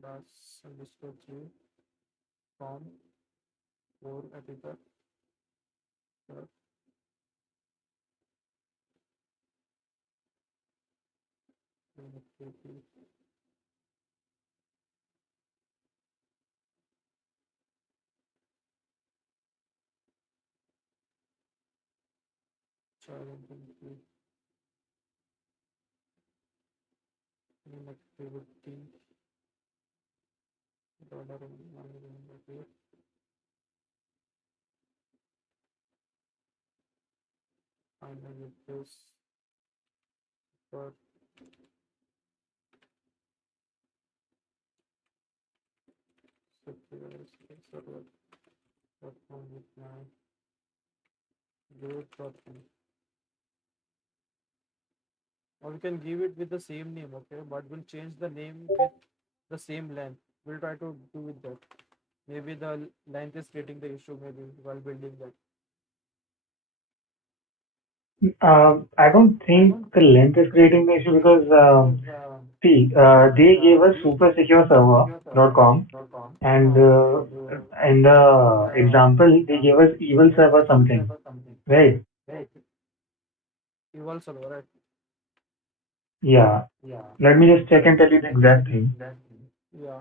class underscore three from four editor. Child inactivity. Dollar and finally this for secure server platform with my root platform. Or we can give it with the same name, okay? But we'll change the name with the same length. We'll try to do with that. Maybe the length is creating the issue, maybe while building that. I don't think the length is creating the issue because see, they gave us supersecureserver.com, and in the example they gave us evil server something, right? Eval server, right? Yeah. Let me just check and tell you the exact thing. Yeah.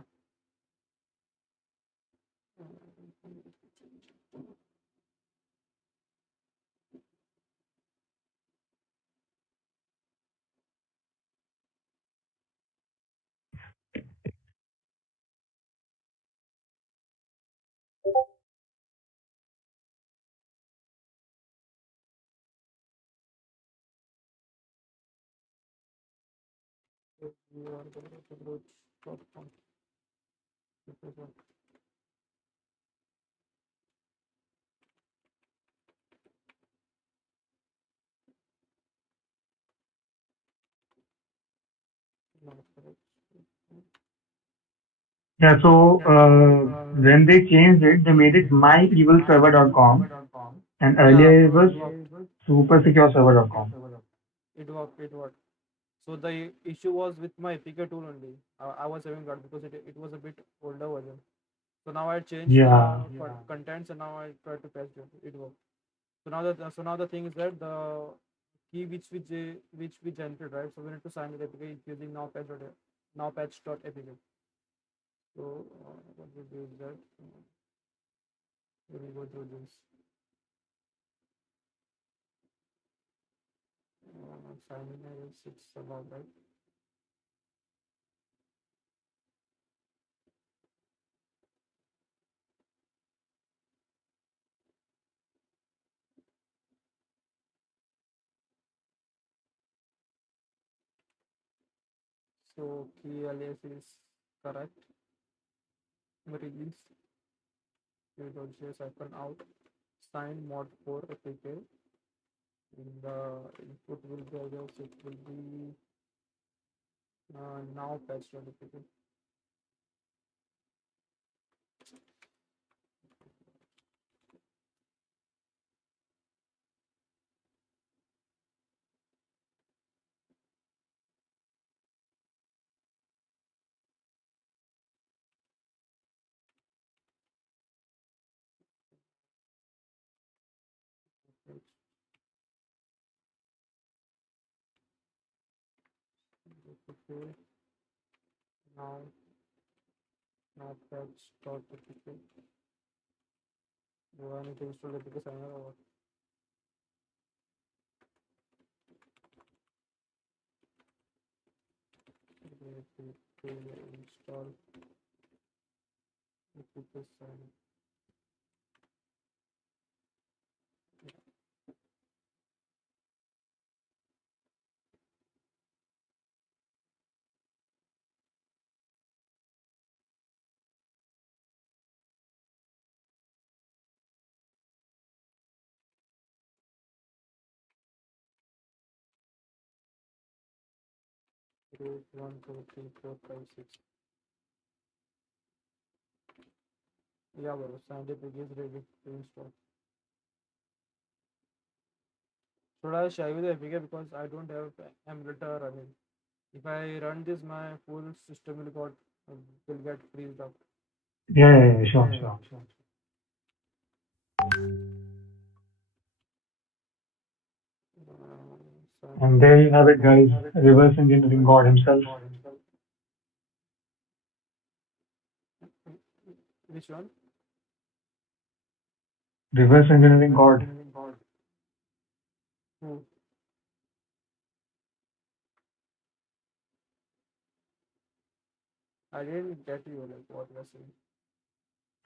If you are going to root platform, it is not correct. Yeah, so when they changed it, they made it myevilserver.com, and Yeah, earlier it was it worked. supersecureserver.com. It worked. It worked. So the issue was with my APK tool only. I was having that because it was a bit older version. So now I changed the Yeah. contents and now I try to patch it. It worked. So now the thing is that the key which we generated, right? So we need to sign with APK using nowpatch.apk. So what we do is that we will go through this. Signing, I guess it's about right. So key alias is correct. Release icon out. Sign mod 4 APK. In the input will be, I guess it will be now patch.apk. Okay, now now patch.apk. Do I need to install APK signer or what? APK install APK signer. Root 1, 2, 3, 4, 5, 6. Yeah, bro. Signed APK is ready to install. Should I share with the APK because I don't have emulator running? If I run this, my full system will get freezed up. Yeah, sure, sure. And Sign. there you have it, guys. Reverse engineering God himself. Which one? Reverse engineering God. Who? I didn't get you like what you're saying.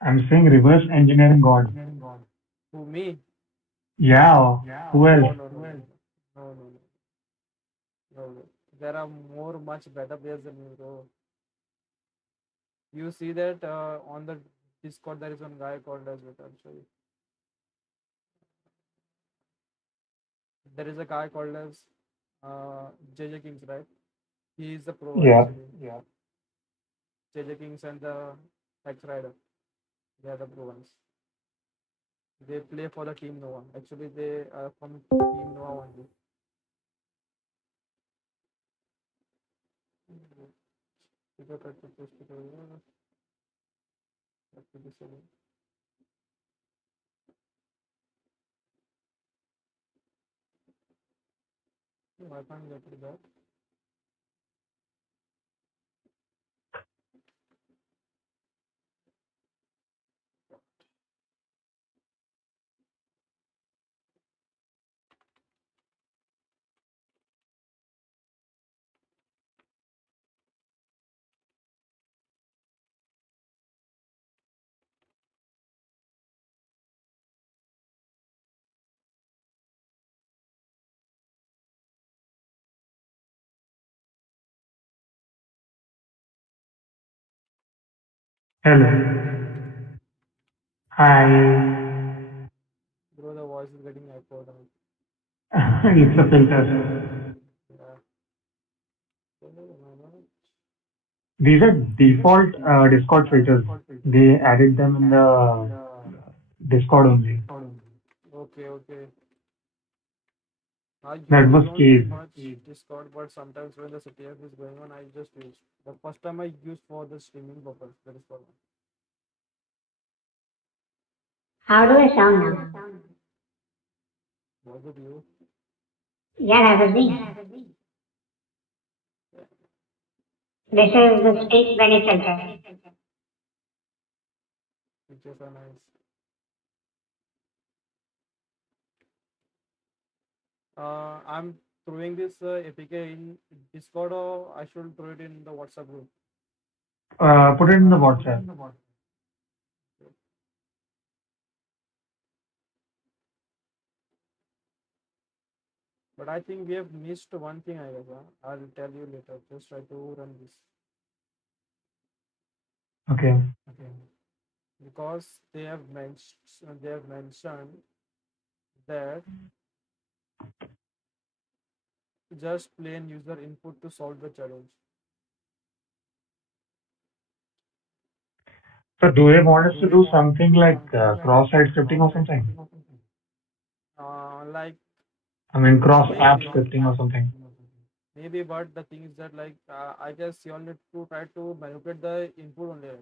I'm saying reverse engineering God. Who, me? Yeah, who else? No, no, no, no, no, no, no, no, no. There are more much better players than me, bro. You see that on the Discord there is one guy called as well. I'll show you. There is a guy called as JJ Kings, right? He is the pro Yeah. actually. Yeah. JJ Kings and the X Rider. They are the pro ones. They play for the team Nova. Actually, they are from team Nova only. If I try to post it over, that will be so. No, I can't get it back. Hello. Hi. Bro, the voice is getting echoed out. It's a filter. Yeah. These are default Discord features. They added them in the Discord only. Okay, okay. I That usually was don't use case. much Discord, but sometimes when the CTF is going on, I just use. The first time I used for the streaming purpose, the Discord How do I sound now? one. Was it you? Yeah, that was me. This is the Speak Benny filter. which is a nice. I'm throwing this APK in Discord, or I should throw it in the WhatsApp group. Put it in the WhatsApp. But I think we have missed one thing, I guess. I'll tell you later. Just try to run this. Okay. Okay. Because they have mentioned that just plain user input to solve the challenge. So do they want us to do something like cross-site scripting or something? Like I mean, cross-app maybe, scripting or something. maybe, but the thing is that like I guess you all need to try to manipulate the input only. Right?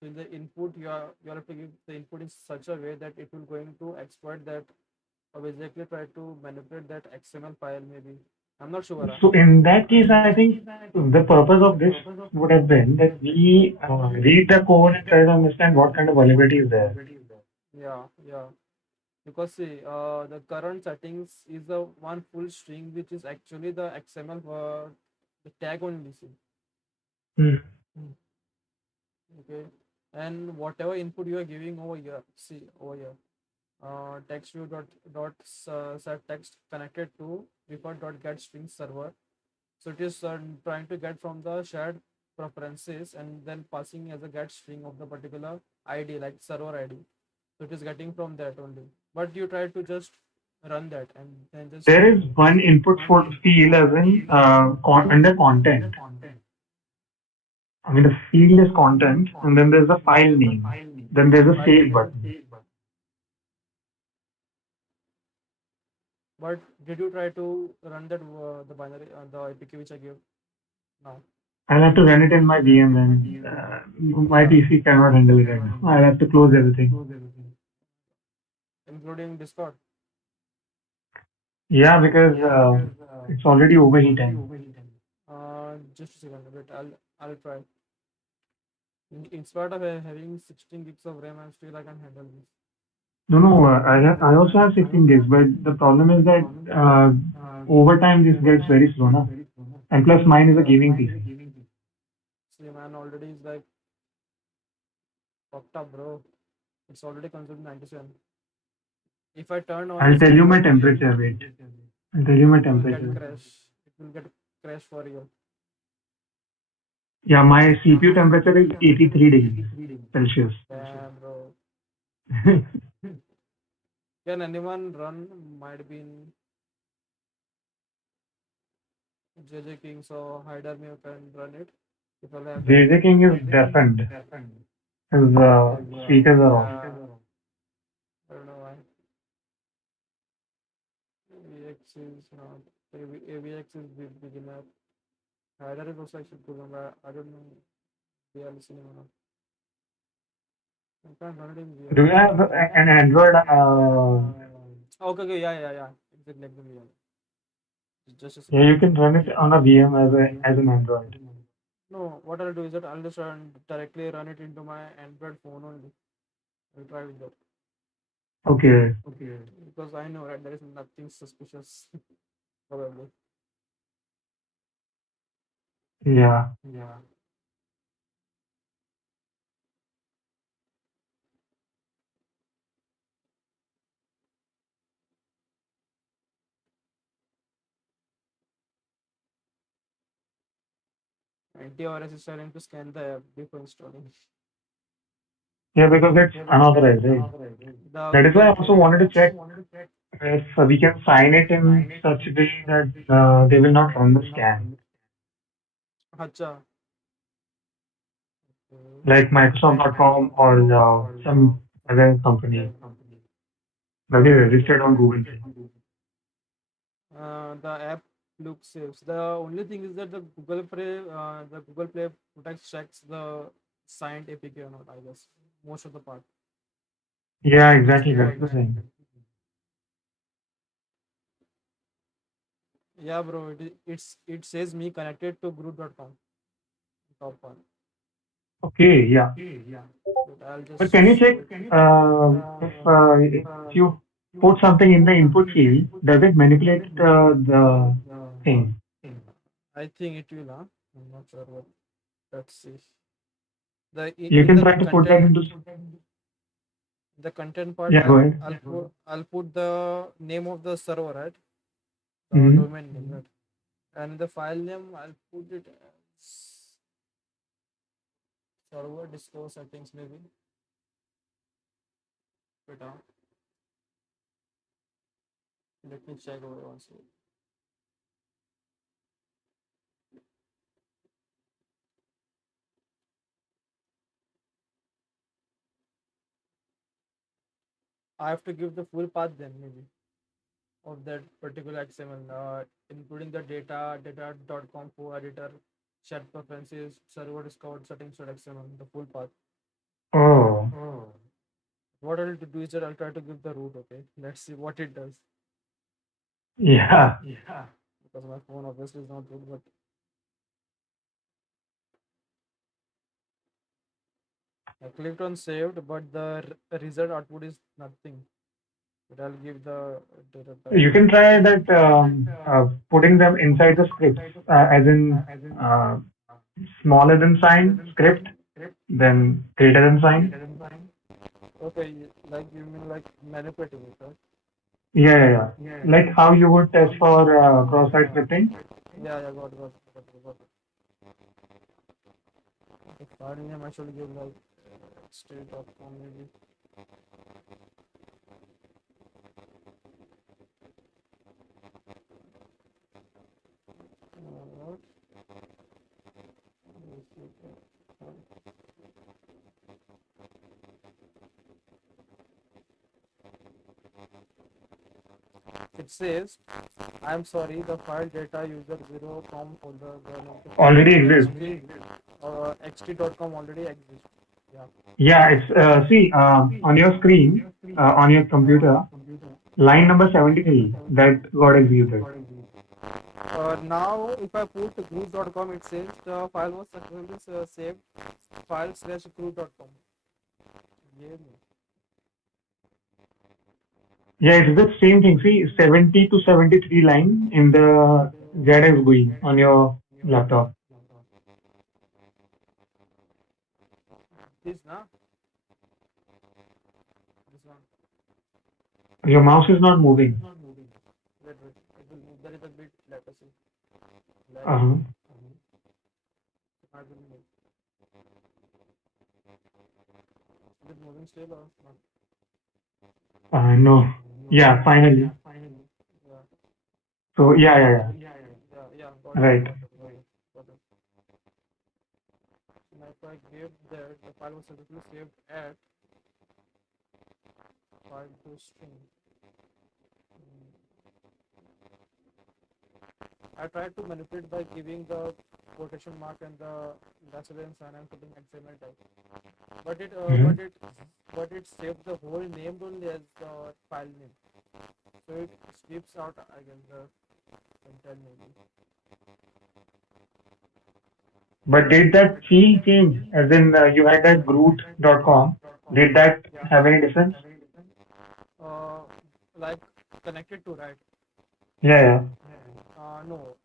So in the input, you have to give the input in such a way that it will going to exploit that, or basically try to manipulate that XML file. Maybe I'm not sure. So in that case, I think the purpose of this would have been that we read the code and try to understand what kind of vulnerability is there. Yeah, yeah. Because see, the current settings is the one full string which is actually the XML for the tag only. See. Hmm. Okay, and whatever input you are giving over here, see over here, text view set text connected to record dot get string server. So it is trying to get from the shared preferences and then passing as a get string of the particular ID like server ID. So it is getting from that only. But you try to just run that and then just There is one input field as in under content. I mean, the field is content, and then there's a file name. Then there's a save button. But did you try to run that the binary the APK which I gave now? I'll have to run it in my VM, and my Yeah, PC cannot handle it right now. I'll have to close everything. including Discord. Yeah, because it's already overheating. Just a second, wait. I'll try. In spite of having 16 gigs of RAM, I'm still I can handle this. No, no, I also have 16 gigs, but the problem is that over time this gets very slow, na? And plus mine is a gaming PC. See, man, already is like fucked up, bro. It's already consumed 97. If I turn on I'll this tell you my keyboard temperature, thing, wait. I'll tell you my it will get temperature. crash. It will get crash for you. Yeah, my CPU temperature is 83 degrees Celsius. Damn, bro. Can anyone run? Might be in JJ King, so Hyder me can run it. If I have that. JJ King is deafened. His speakers are off. Yeah, I don't know why. AVX is not. AVX is big enough. Hyder is also actually good, but I don't know. We are listening or not. I can't run it in Do VR. you have an Android? Okay, okay, yeah, yeah, yeah. Exactly like the VR. Just a Yeah, second. you can run it on a VM as an Android. No, what I'll do is that I'll just directly run it into my Android phone only. I'll try with that. Okay. Because I know, right, there is nothing suspicious, probably. Yeah. Yeah. 90 hours is trying to scan the app before installing. Yeah, because it's unauthorized, right? The That is why Google I also Play. wanted to check if we can sign it in such a way that they will not run the scan, Acha. like Microsoft.com or some other company that is registered on Google Play. The app looks safe. The only thing is that the Google Play protects checks the signed APK or not. I guess most of the part. Yeah, It's exactly. true, I That's the guess. thing. Yeah, bro. It says me connected to group.com. Top one. Okay, yeah. But I'll But can you just check if you put something in the input field, does it manipulate the thing? I think it will, huh? I'm not sure what. Let's see. The You in can try to put that into. the content part, Yeah, go ahead. I'll put the name of the server, right? The Hmm. domain name, right? And the file name, I'll put it as server discover settings maybe. Wait, let me check over once. I have to give the full path then maybe of that particular XML, including the data.com for editor, chat preferences, server discovered settings.xml, the full path. Oh, What I'll do is that I'll try to give the root. Okay, let's see what it does. yeah. Because my phone obviously is not good, but I clicked on saved, but the result output is nothing. But I'll give the data type. You can try that putting them inside the scripts, as in uh, smaller than sign script, then greater than sign. Okay, like you mean like manipulating it, right? Yeah, yeah, yeah. Like how you would test for cross-site scripting. Yeah, yeah, got it. The file name I should give like state.com maybe. What? It says, I'm sorry, the file data user 0 com folder, the notification Already of exists. xt.com already exists. Yeah. Yeah, it's see on your screen on your computer, line number 73 that got executed. Now, if I put group.com, it says the file was successfully saved file slash group.com. Yeah. Yeah, it's the same thing. See, 70 to 73 line in the ZS GUI on your laptop. This, na? This one. Your mouse is not moving. Wait. It will move. There is a bit, let us see. Lag. Uh-huh. I will move. Is it moving still or not? No. Yeah, finally. Yeah. So yeah. Yeah. Got it. Right. Got it. Now, if I give that, the file was successfully saved at file to string. I tried to manipulate by giving the quotation mark and the decimal sign and putting XML type. But it uh, Mhm. but it but it saved the whole name only as the file name. So it skips out, I guess, the content maybe. But did that field change? As in, you had that groot.com. Did that Yeah. have any difference? Uh, like connected to, right? Yeah. No.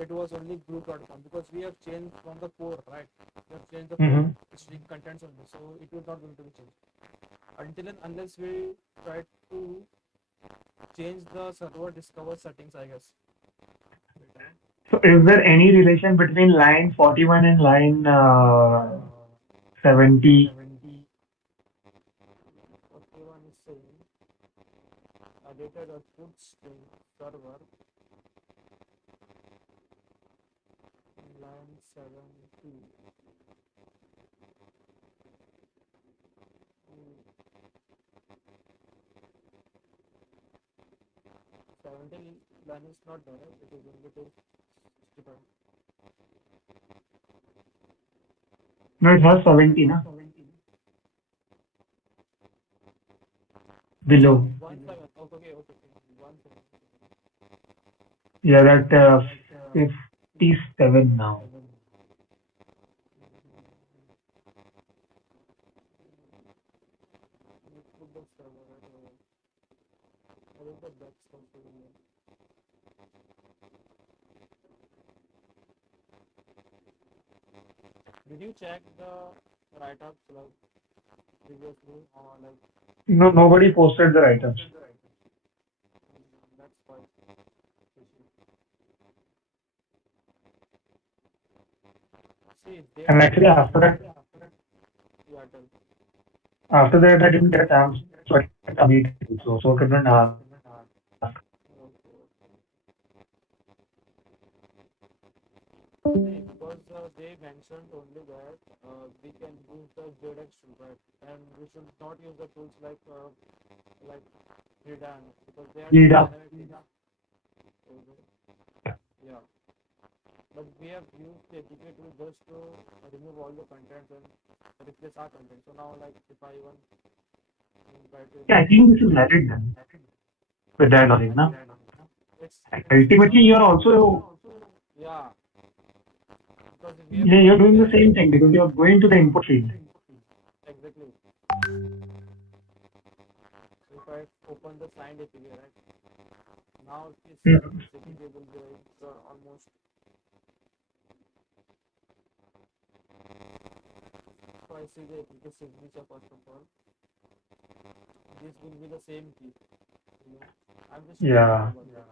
It was only group.com because we have changed from the core, right? We have changed the core Mm-hmm. string contents only, so it was not going to be changed until and unless we try to change the server discover settings, I guess. So is there any relation between line 41 and line 70? Okay, one is saying data output string server line 70. 17 line is not there, right? It is only to 65. No, it has 70, na? Acha, Below. 1 7. Okay. 1 7. Yeah, that 57 now. You put the server right over. What is the best possible way? Did you check the write-ups like previously or like No, nobody posted the write-ups. that's quite fishy. See, they And don't actually, mention. Yeah, tell. after that, I didn't get a chance to attend the meeting also, so I couldn't ask. Okay. See, because they mentioned only that we can use the ZX tool, right? And we should not use the tools like Redan because they are doing Gida. dynamic things. Yeah, but we have used the APK tool just to remove all the contents and replace our content. So now, like, if I even try to Yeah, I remove think all this is valid then with that logic, no? it's Ultimately, not you're also yeah because we have yeah, you're followed doing the their same thing because you're going to the input field. exactly. So if I open the signed APK, right now, Hmm. this APK will be almost. So I see the APK signature first of all. This will be the same key. You know, I'm just checking Yeah, over here.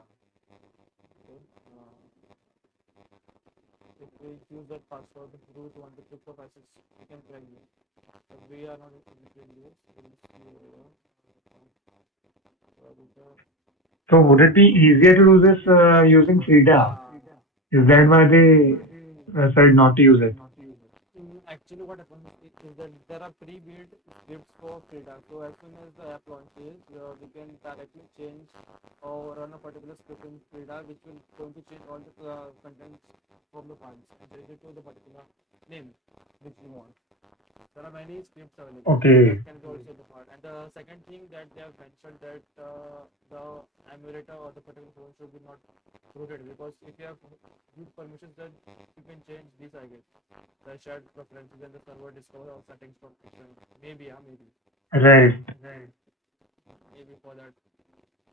Okay. If we use that password root 1 2 3 4 5 6, we can crack this. But we are not between this. We'll see over here. so would it be easier to do this using Frida? Yeah. Is that why they said not to use it? Actually, what happens is that there are pre-built scripts for Frida. So as soon as the app launches, we can directly change or run a particular script in Frida, which will going to change all the contents from the files and change it to the particular name which you want. There are many scripts available, so that Okay, can be also the part. And the second thing that they have mentioned that the emulator or the particular phone should be not rooted because if you have good permissions, then you can change this, I guess. The shared preferences and the server discover or settings for fiction. Maybe, yeah, maybe. right. Maybe for that.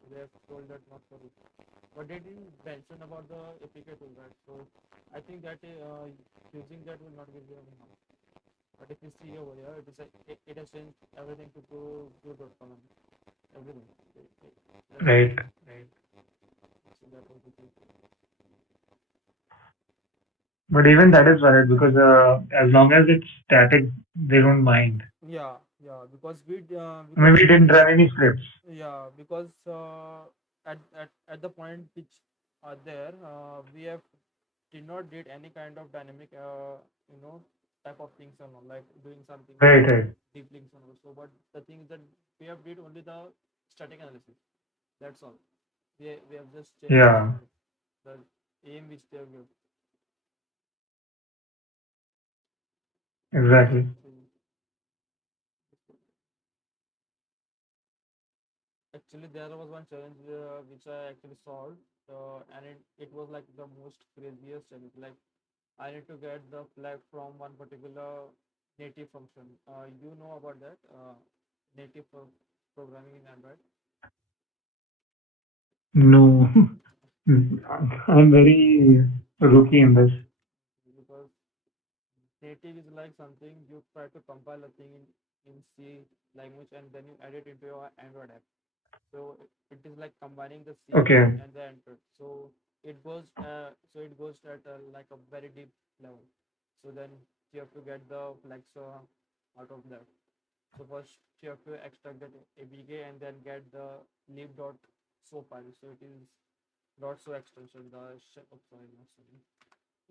They have told that not for it. But they didn't mention about the APK tool, right? So I think that using that will not give you any harm. But if you see over here, it is it has changed everything to go.com. Everything. That's the Right. thing. So that was the thing. But even that is valid because as long as it's static, they don't mind. Yeah, I mean, because we didn't run any scripts. yeah, because at the point which are there, we have did not did any kind of dynamic you know type of things and all like doing something like Right, right. deep links and all. So, but the thing is that we have did only the static analysis. That's all. We have just changed Yeah, the aim which they have given. exactly. Actually, there was one challenge which I actually solved, and it was like the most craziest challenge. Like I need to get the flag from one particular native function. You know about that native programming in Android No, I'm very rookie in this. because native is like something you try to compile a thing in C language and then you add it into your Android app. So it is like combining the C Okay, and the Android. So it goes at like a very deep level. So then you have to get the flags out of that. So first you have to extract that APK and then get the lib.so file. So it is dot so extension. Sorry, not sorry.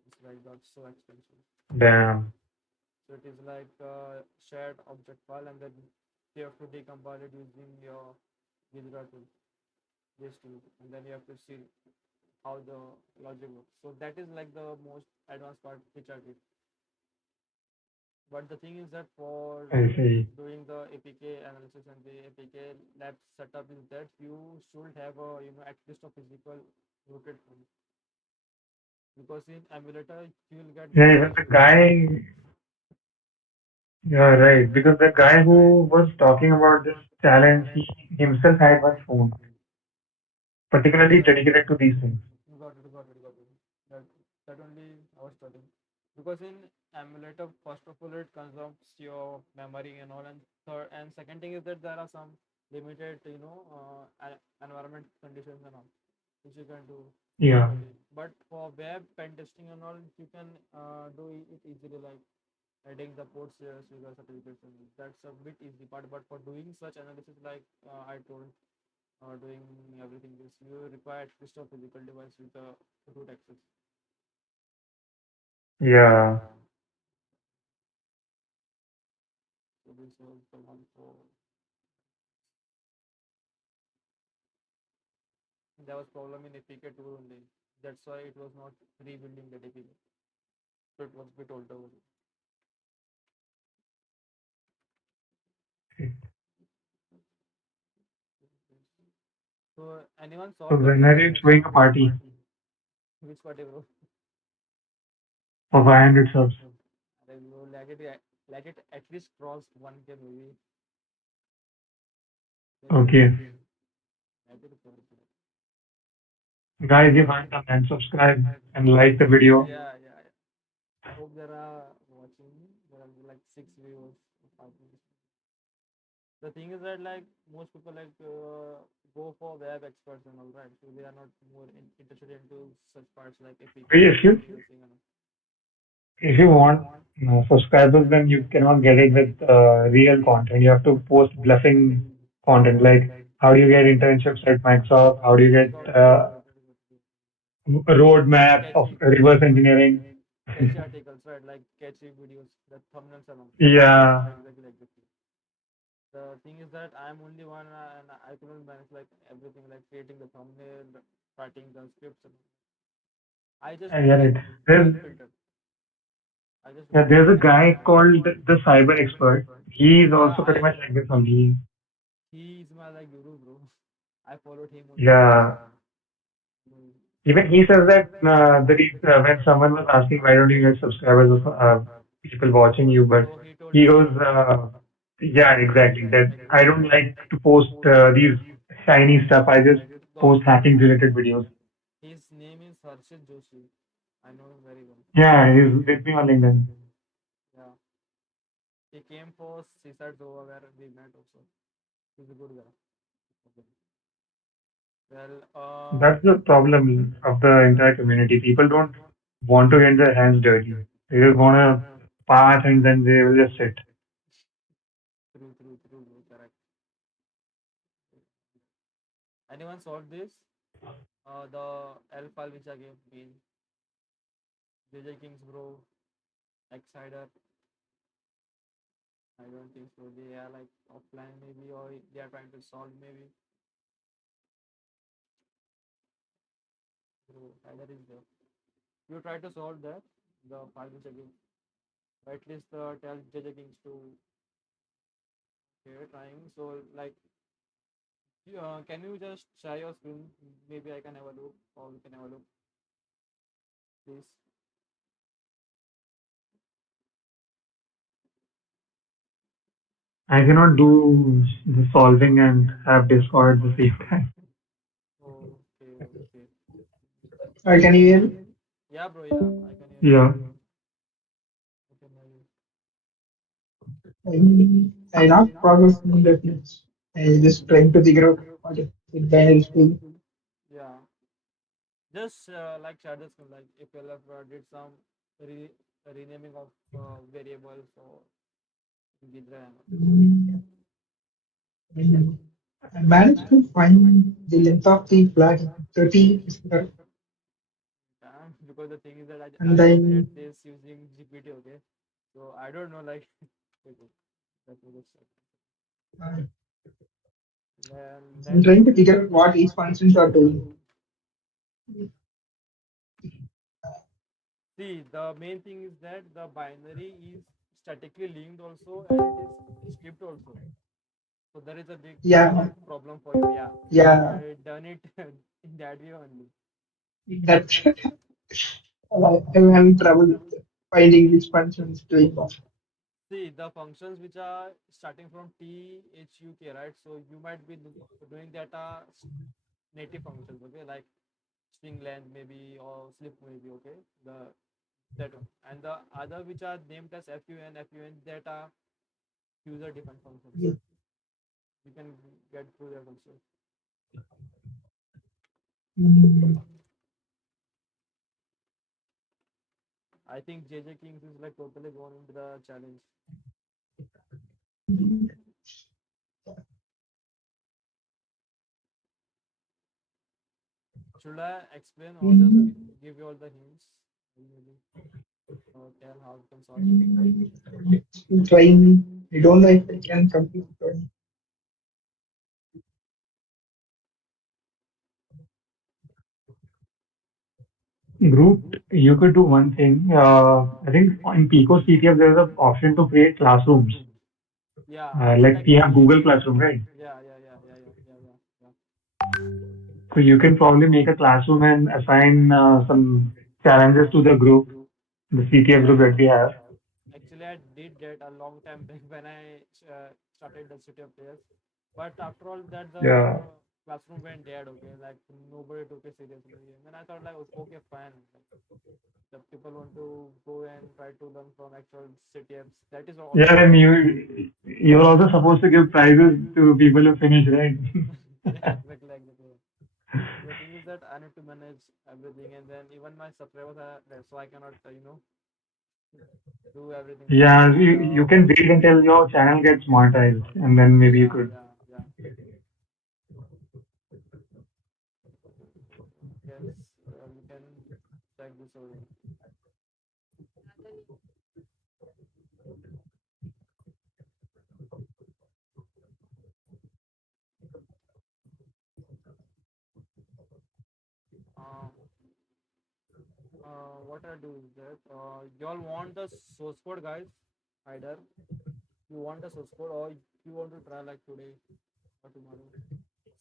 It's like dot so extension. damn. So it is like a shared object file, and then you have to decompile it using your Visual tool, this tool, and then you have to see how the logic works. So that is like the most advanced part which I did. But the thing is that for I see. doing the APK analysis and the APK lab setup is that you should have a at least a physical rooted phone, because in emulator you will get Yeah, many even the issues. guy, yeah, right. Because the guy who was talking about this challenge, he himself had one phone, particularly Yeah, dedicated to these things. got it. That that only I was studying. Because in emulator, first of all, it consumes your memory and all, and third and second thing is that there are some limited, environment conditions and all, which you can do Yeah, easily. But for web pen testing and all, you can do it easily, like adding the ports user certificates. And that's a bit easy part. But for doing such analysis, like I told, doing everything this, you require at least a physical device with a root access. yeah. So this was the one for. There was problem in APK 2 only. That's why it was not rebuilding the APK. So it was a bit older version. So anyone So solved the when are challenge? you throwing a party Which party, bro? for 500 subs? Bro, let it at least cross 1K maybe. Let it Okay. let it cross. Guys, if I'm done, and subscribe and like the video. Yeah. I hope there are watching. There are like 6 viewers. 5 viewers. The thing is that like most people like go for web experts and all, right, so they are not more interested into such parts like APK If you using and if you want subscribers, then you cannot get it with real content. You have to post bluffing content like how do you get internships at Microsoft? How do you get all. a roadmap of Catchy, reverse engineering? catchy articles, right? Like catchy videos, the thumbnails and all. Yeah, Exactly. The thing is that I'm only one, and I couldn't manage like everything, like creating the thumbnail, writing the scripts, and I just I do get like it. There's unfiltered. I just yeah, want there's a unfiltered. guy called the cyber expert. He's Yeah, also pretty much like this only. he's my like guru, bro. I followed him only. Yeah. Mm. Even he says that when someone was asking why don't you get subscribers of people watching you, but So he told he the goes, same. yeah, exactly. That I don't Exactly. like to post these shiny stuff. I just post Gossip. hacking related videos. His name is Harshit Joshi. I know him very well. Yeah, he's with me on LinkedIn. Yeah. He came for Seaside Zova where we met also. He's a good guy. Okay. Well, That's the problem of the entire community. People don't want to get their hands dirty. They just want to pass and then they will just sit. true, correct. Anyone solved this? The L file which I gave me, JJ Kings bro, Exider. I don't think so. They are like offline maybe, or they are trying to solve maybe. Bro, Exider is there. You try to solve that, the file which I gave. Or at least tell JJ Kings to okay, trying. So like, can you just share your screen? Maybe I can have a look, or we can have a look, please. I cannot do the solving and have Discord at the same time. Okay. Can you hear me? Yeah, bro. Yeah, I can hear you. Yeah, I can hear you. I not progress in that much. I just trying to figure out what is the binary school. Yeah, just like share the screen, like if you have did some re renaming of variables or Gidra. Mm, I managed to find the length of the flag 30 is correct. Yeah, because the thing is that And I then create this using GPT. Okay, so I don't know like. Okay, let me just check. uh, I'm Then trying to figure out what each functions are doing. see, the main thing is that the binary is statically linked also, and it is stripped also. So there is a big Yeah, problem for you. Yeah, yeah. I done it in that way only. That I'm having trouble finding which function is doing what. See the functions which are starting from THUK, right? So you might be doing that native functions, okay, like string length maybe or slip maybe, okay, the that one. And the other which are named as FUN, that are user defined functions. Yeah. You can get through that also. Mm. I think JJ Kings is like totally gone into the challenge. Should I explain or just give you all the hints? Maybe tell how you can solve it. Trying. I don't know if I can complete it. Grouped, you could do one thing. I think in Pico CTF there's an option to create classrooms. Yeah, Like we have exactly. Google Classroom, right? Yeah. So you can probably make a classroom and assign some challenges to the group, the CTF group that we have. Actually, I did that a long time back when I started the City of Players. But after all that, the Yeah. classroom went dead. Okay, like nobody took it seriously. And then I thought like, okay, fine. Like, the people want to go and try to learn from actual CTFs. That is also Yeah, and fine. you're also supposed to give prizes to people who finish, right? Yeah, exactly. The thing is that I need to manage everything, and then even my subscribers are there, so I cannot, do everything for them. Yeah, And you can wait until your channel gets monetized, and then maybe you could. yeah. Yes, we can check this over. Uh, what I do is that y'all want the source code, guys. Either you want the source code or you want to try like today or tomorrow.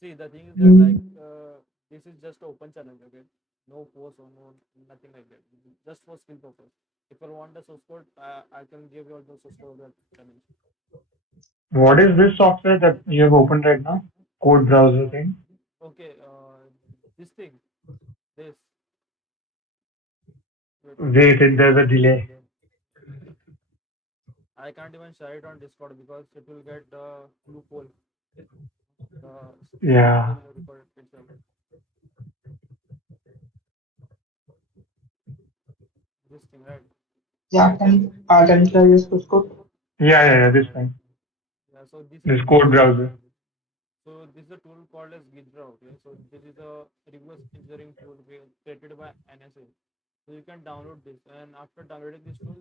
See, the thing is that like Mm. this is just open challenge, okay? No force or no nothing like that. Just for skill purpose. If you want the source code, I can give you all the source code of that challenge. What is this software that you have opened right now? Code browser thing? Okay, this thing, this. Wait, Wait, there's a delay. I can't even share it on Discord because it will get the loophole. The screen Yeah. will record itself. This thing, right? Yeah, can you try this code? Yeah, this thing. Yeah. So this is This code browser. so this is a tool called as Gidra. Okay. So this is a reverse engineering tool created by NSA. So you can download this, and after downloading this tool,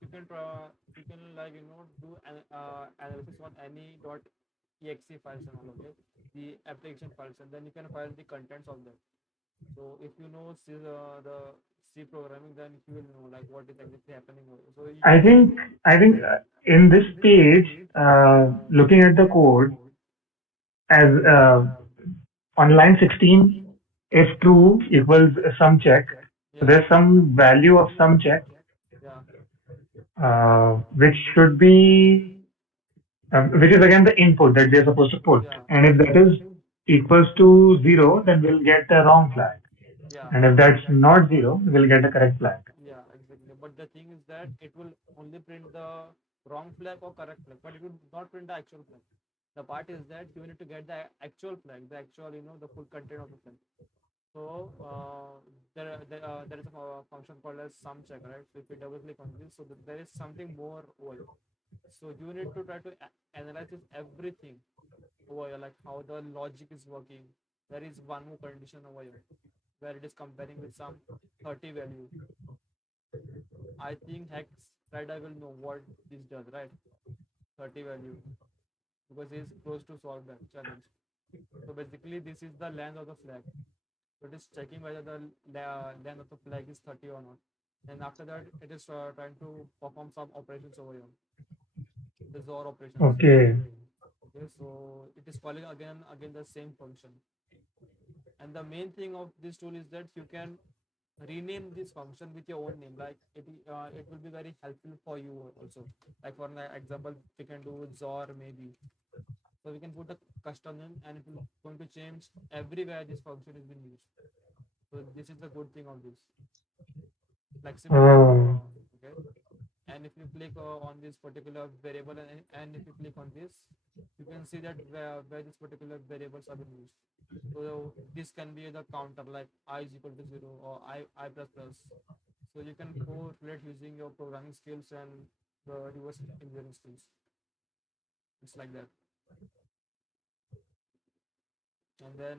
you can try, you can like do an analysis on any .exe files and all. Okay, the application files, and then you can file the contents of that. So if you know the C programming, then you will know like what is exactly happening. So you I can think I think in this page, looking at the code as on line 16, if true equals some check. So yeah there's some value of some check, yeah which should be which is again the input that they're supposed to put. yeah And if that is equals to zero, then we'll get a wrong flag. yeah And if that's not zero, we'll get a correct flag. yeah exactly. But the thing is that it will only print the wrong flag or correct flag, but it will not print the actual flag. The part is that you need to get the actual flag, the actual the full content of the flag. So there is a function called as sum check, right? So if you double click on this, so there is something more over here. So you need to try to analyze this everything over here, like how the logic is working. There is one more condition over here where it is comparing with some 30 value. I think Hex Radar will know what this does, right? 30 value because he is close to solve that challenge. So basically, this is the length of the flag. So it is checking whether the length of the flag is 30 or not. and after that it is trying to perform some operations over here, the XOR operations. Okay. Okay, so it is calling again the same function. And the main thing of this tool is that you can rename this function with your own name. Like it will be very helpful for you also. Like for an example, we can do XOR maybe. So we can put a custom name and it will going to change everywhere this function is being used. So this is the good thing of this flexibility. Oh. Okay, and if you click on this particular variable and if you click on this, you can see that where this particular variables are being used. So this can be the counter like I is equal to 0 or I plus plus. So you can correlate using your programming skills and the reverse engineering skills. It's like that. And then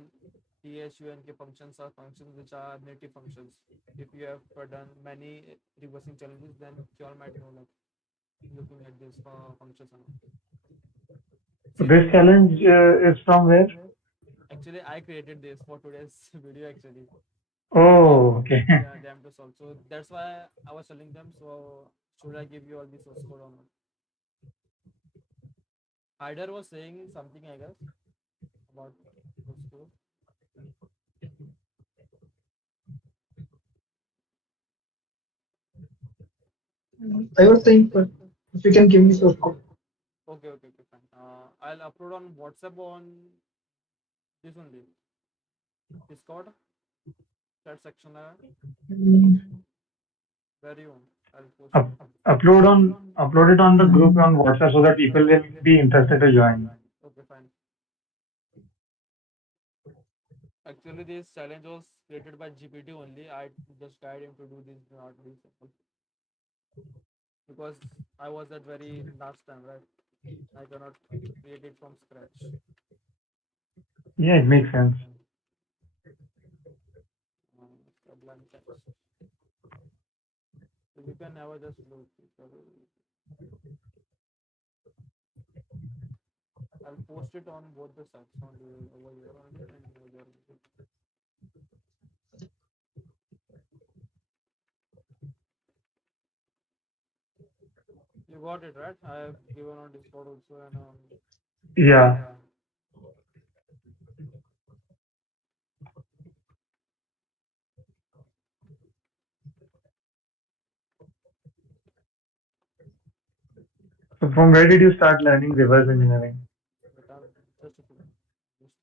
THUNK functions are functions which are native functions. If you have done many reversing challenges, then you all might know like looking at these functions and all. So See, this challenge is from where? actually, I created this for today's video actually. Oh, okay. Them to solve. So that's why I was telling them. So should I give you all this source code or not? Hyder was saying something, I guess, about source code. I was saying, if you can give me source code. Okay, fine. I'll upload on WhatsApp on this only Discord chat section Mm, where you want. I'll post Up, it. upload it on the group on WhatsApp so that people will be interested to join. Okay, fine. Actually, this challenge was created by GPT only. I just guide him to do this, not this, because I was at very last time, right? I cannot create it from scratch. Yeah, it makes sense. Sublime text. So you can never just look. I'll post it on both the sites, on the over here only and over there. You got it, right? I have given on Discord also and on. Yeah. Yeah. So from where did you start learning reverse engineering? But I'm just a second. Just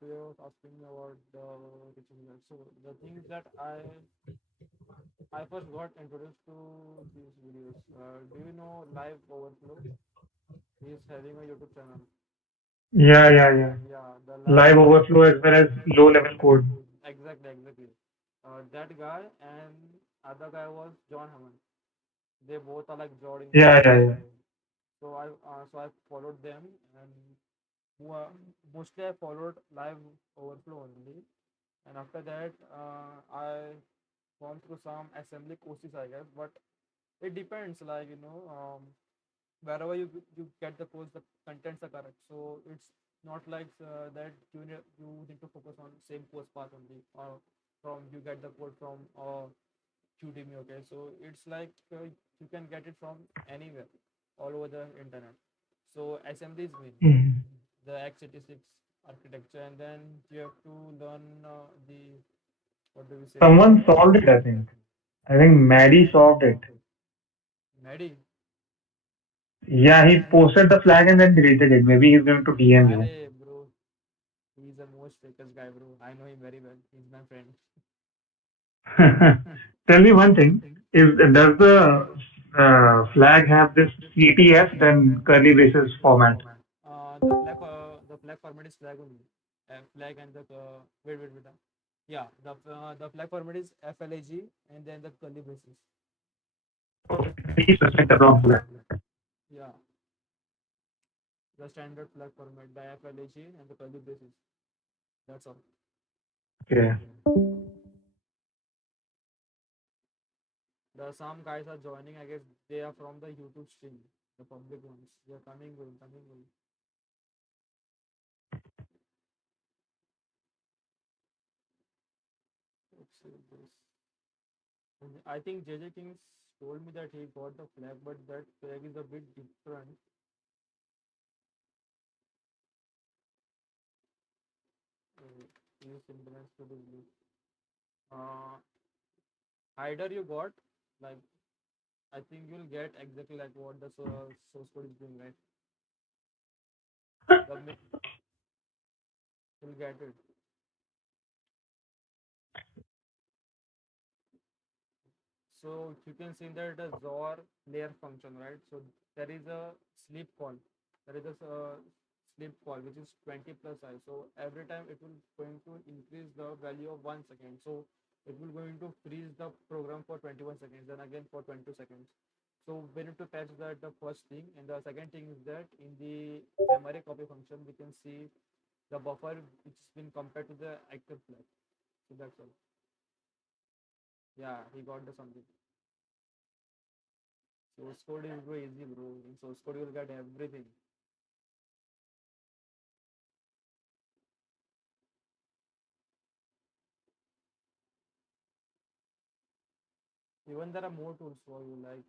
so you was asking me about the teaching that. So the thing is that I first got introduced to these videos. Do you know Live Overflow? He is having a YouTube channel. Yeah, yeah, yeah. Yeah, the Live Live overflow as well as low level code. exactly. That guy and other guy was John Hammond. They both are like Jordan Yeah, guys. yeah, yeah. So I followed them and mostly I followed Live Overflow only. And after that, I gone through some assembly courses, I guess. But it depends, wherever you get the course, the contents are correct. So it's not like that you need to focus on same course path only, or from you get the code from Udemy. Okay, so it's like you can get it from anywhere, all over the internet. So assembly is main, Mhm. the x86 architecture, and then you have to learn the, what do we say, Someone solved it, I think. I think Maddie solved it. Medi. Yeah, he posted the flag and then deleted it. Maybe he's going to DM you. Arey, bro, he's the most fakest guy, bro. I know him very well. He's my friend. Tell me one thing. Does the flag have this CTF, then curly braces format? The flag format is flag only. Flag and the wait. Yeah, the flag format is flag and then the curly braces. Please respect the wrong flag. Yeah, the standard flag format, the flag and the curly braces. That's all. Okay. The some guys are joining. I guess they are from the YouTube stream, the public ones. They are coming, going, coming, going. Let's see this. And I think JJ Kings told me that he got the flag, but that flag is a bit different. Use implements to do this. Uh, Hider you got, like, I think you'll get exactly like what the source code is doing, right? You'll get it. So you can see that the XOR layer function, right? So there is a sleep call. There is a sleep call which is 20 plus I. So every time it will going to increase the value of 1 second. So it will going to freeze the program for 21 seconds, then again for 22 seconds. So we need to patch that the first thing, and the second thing is that in the memory copy function we can see the buffer which has been compared to the active flag. So that's all. Yeah, he got the something. Source code is very easy, bro. In source code, you'll get everything. Even there are more tools for you, like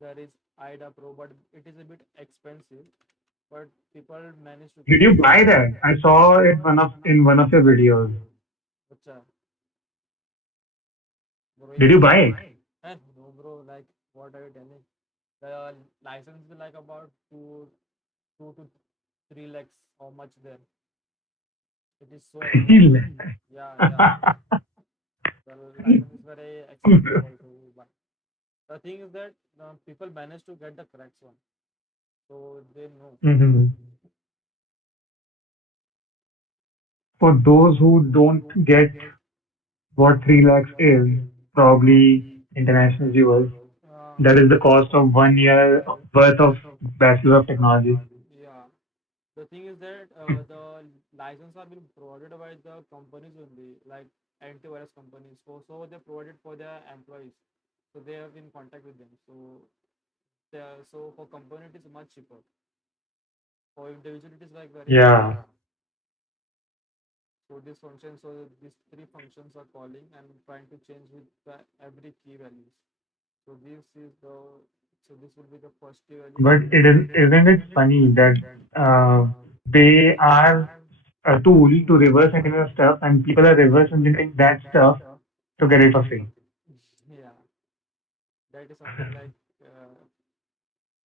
there is IDA Pro, but it is a bit expensive. But people manage to Did get you it. buy that? I saw it one of your videos. Acha, bro, Did you buy it? no, bro. Like, what are you telling? The license is like about 2 to 3 lakhs. How much there? It is so expensive. Yeah. The license is very expensive also. But the thing is that people manage to get the correct one, so they know. Mhm. For those who don't get what 3 lakhs is, probably international viewers, Uh, that is the cost of 1 year worth of Bachelor of Technology. yeah, the thing is that the license are being provided by the companies only, like antivirus companies. So they provided for their employees, so they have in contact with them. So for company it is much cheaper. For individual it is like very Yeah, expensive. So this function, so these three functions are calling and trying to change with every key values. So this will be the first key value. but isn't it funny that uh, they are a tool to reverse engineer stuff and people are reverse engineering that stuff to get it for free. Yeah, that is something like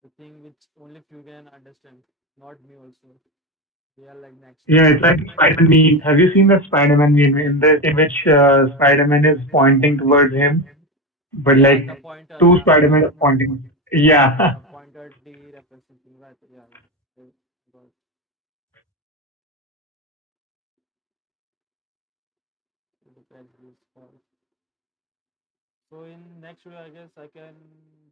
the thing which only few can understand, not me also. They are like next Yeah, level. it's like Spider-Man meme. Have you seen that Spider-Man meme in which Spider-Man is pointing towards him, but Yeah, like the pointer. two Yeah, Spider-Man are pointing. yeah, Yeah. the pointer D representing, right? Yeah. Okay, got it. Look at this part. So in next video, I guess I can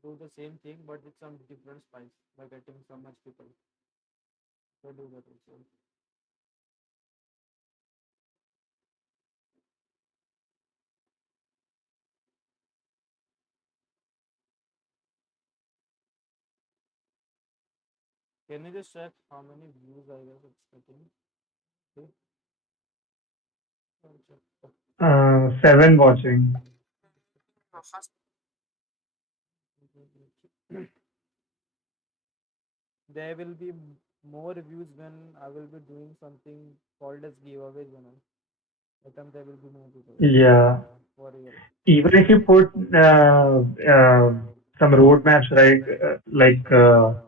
do the same thing, but with some different spice by getting so much people. So do that also. Can you just check how many views I guess it's getting? Okay. I'll check. 7 watching. There will be more views when I will be doing something called as giveaways, you know. That time there will be more people. Yeah. For real. Even if you put some roadmaps, right,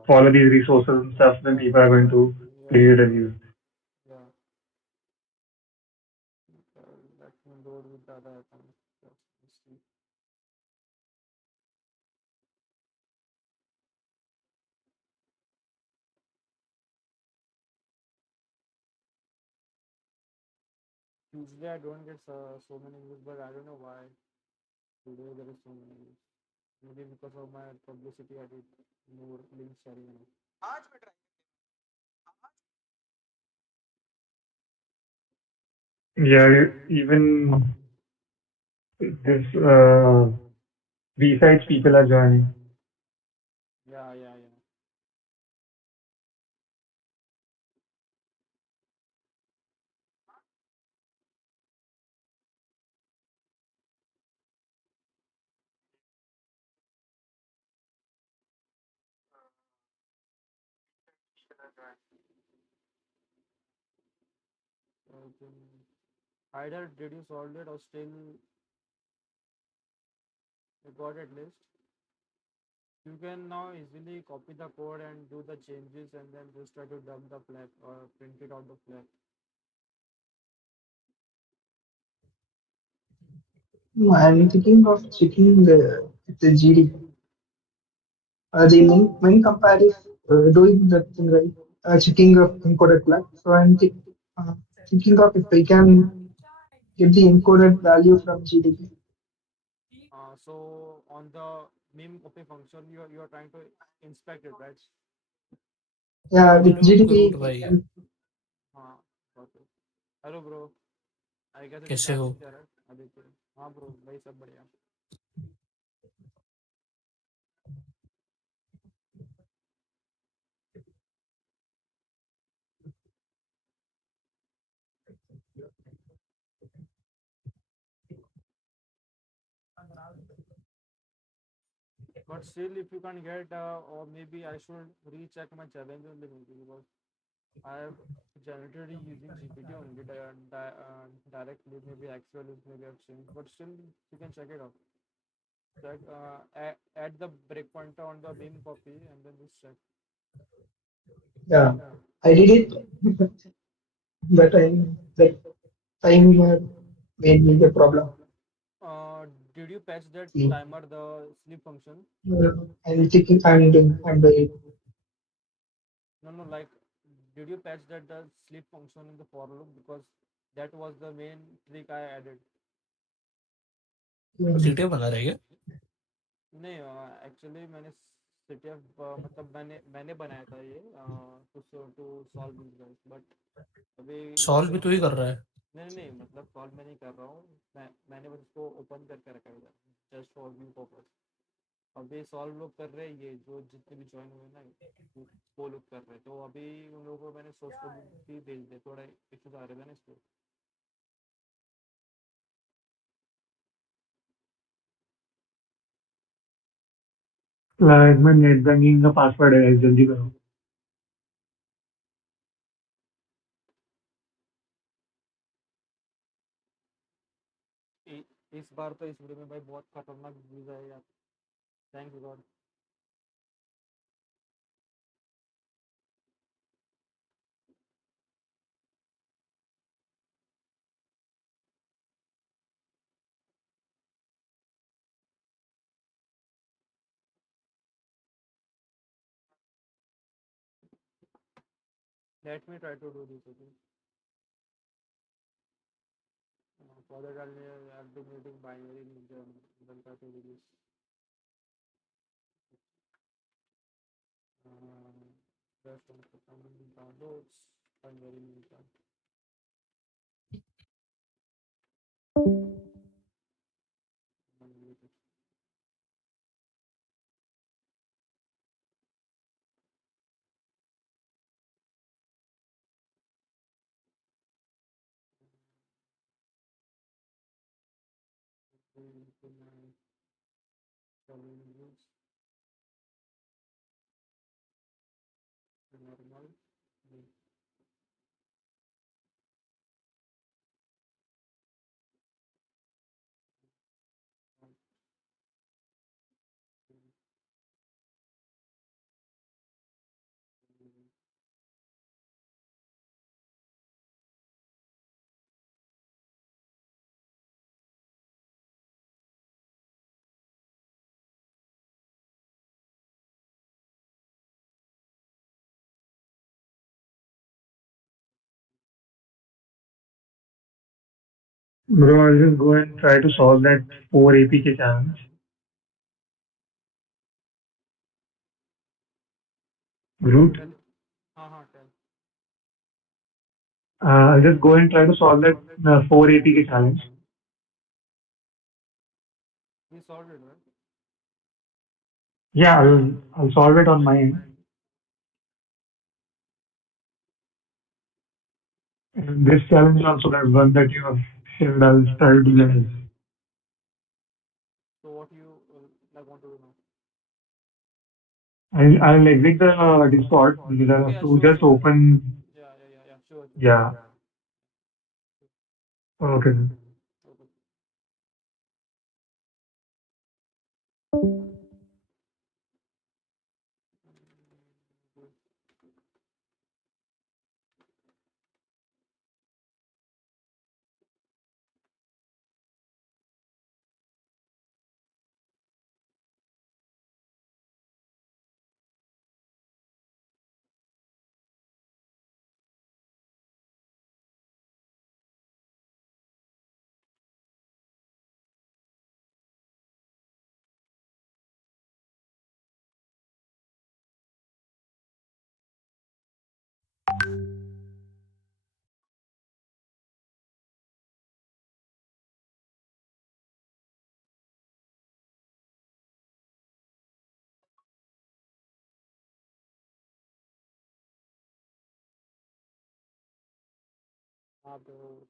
follow these resources and stuff, then people are going to Yeah, leave you reviews. yeah. Let me load with the other account. Let's see. Usually I don't get so many views, but I don't know why today there is so many views. Maybe because of my publicity, I did more link sharing. You know. Yeah, even this B-sides people are joining. Yeah, yeah, yeah. Okay. Either did you solve it or still you got at least. You can now easily copy the code and do the changes and then just try to dump the flag or print it out the flag. No, I'm thinking of checking the GDP. The main compare is doing that thing right, checking of encoded flag. So thinking of if I can get the encoded value from GDP. So on the meme copy function, you are trying to inspect it, right? Yeah, with hello GDP, करूट I भाई can. हाँ okay. Hello bro. I guess it is कैसे हो Aditya, right? Aditya. हाँ bro, भाई सब बढ़िया. But still, if you can get, or maybe I should recheck my challenge only maybe because I have generated using GPT only directly. Maybe actual is maybe I've changed, but still you can check it out. Check add the breakpointer on the beam copy and then just check. Yeah, I did it, but that time made me the problem. Did you patch that See, timer the sleep function? I'm thinking I'm doing it. No, no, like did you patch that the sleep function in the for loop because that was the main trick I added. सीटें बना रहे हैं नहीं actually मैंने CTF मतलब मैंने बनाया था ये to solve this guys but अभी सॉल्व भी जब तो ही कर रहा है नहीं मतलब सॉल्व मैं नहीं कर रहा हूँ मैंने बस उसको ओपन करके रखा है जस्ट फॉर व्यू पर्पस अभी सॉल्व लोग कर रहे हैं ये जो जितने भी ज्वाइन हुए ना वो लोग कर रहे हैं तो अभी उन लोगों को मैंने सोर्स कोड भी भेज दिया थोड़ा इश्यूज आ रहे थे ना इसको इसमें नेट बैंकिंग का पासवर्ड है, जल्दी करो. इस बार तो इस वीडियो में भाई बहुत खतरनाक व्यूज आए यार thanks god let me try to do this okay for that I'll be needing binary then try to do this just one second downloads binary ninja into my challenges. Normal. Bro, I'll just go and try to solve that 4 APK challenge. Groot. Tell. Tell. I'll just go and try to solve that 4 APK challenge. We solved it, right? Yeah, I'll solve it on my end. And this challenge also, that one that you have shared, I'll try to do that. So what you like want to do now? I'll exit the Discord because I Okay, have yeah, to sure, just sure. open. Yeah. Sure, sure. Yeah. Okay. Okay. Bro.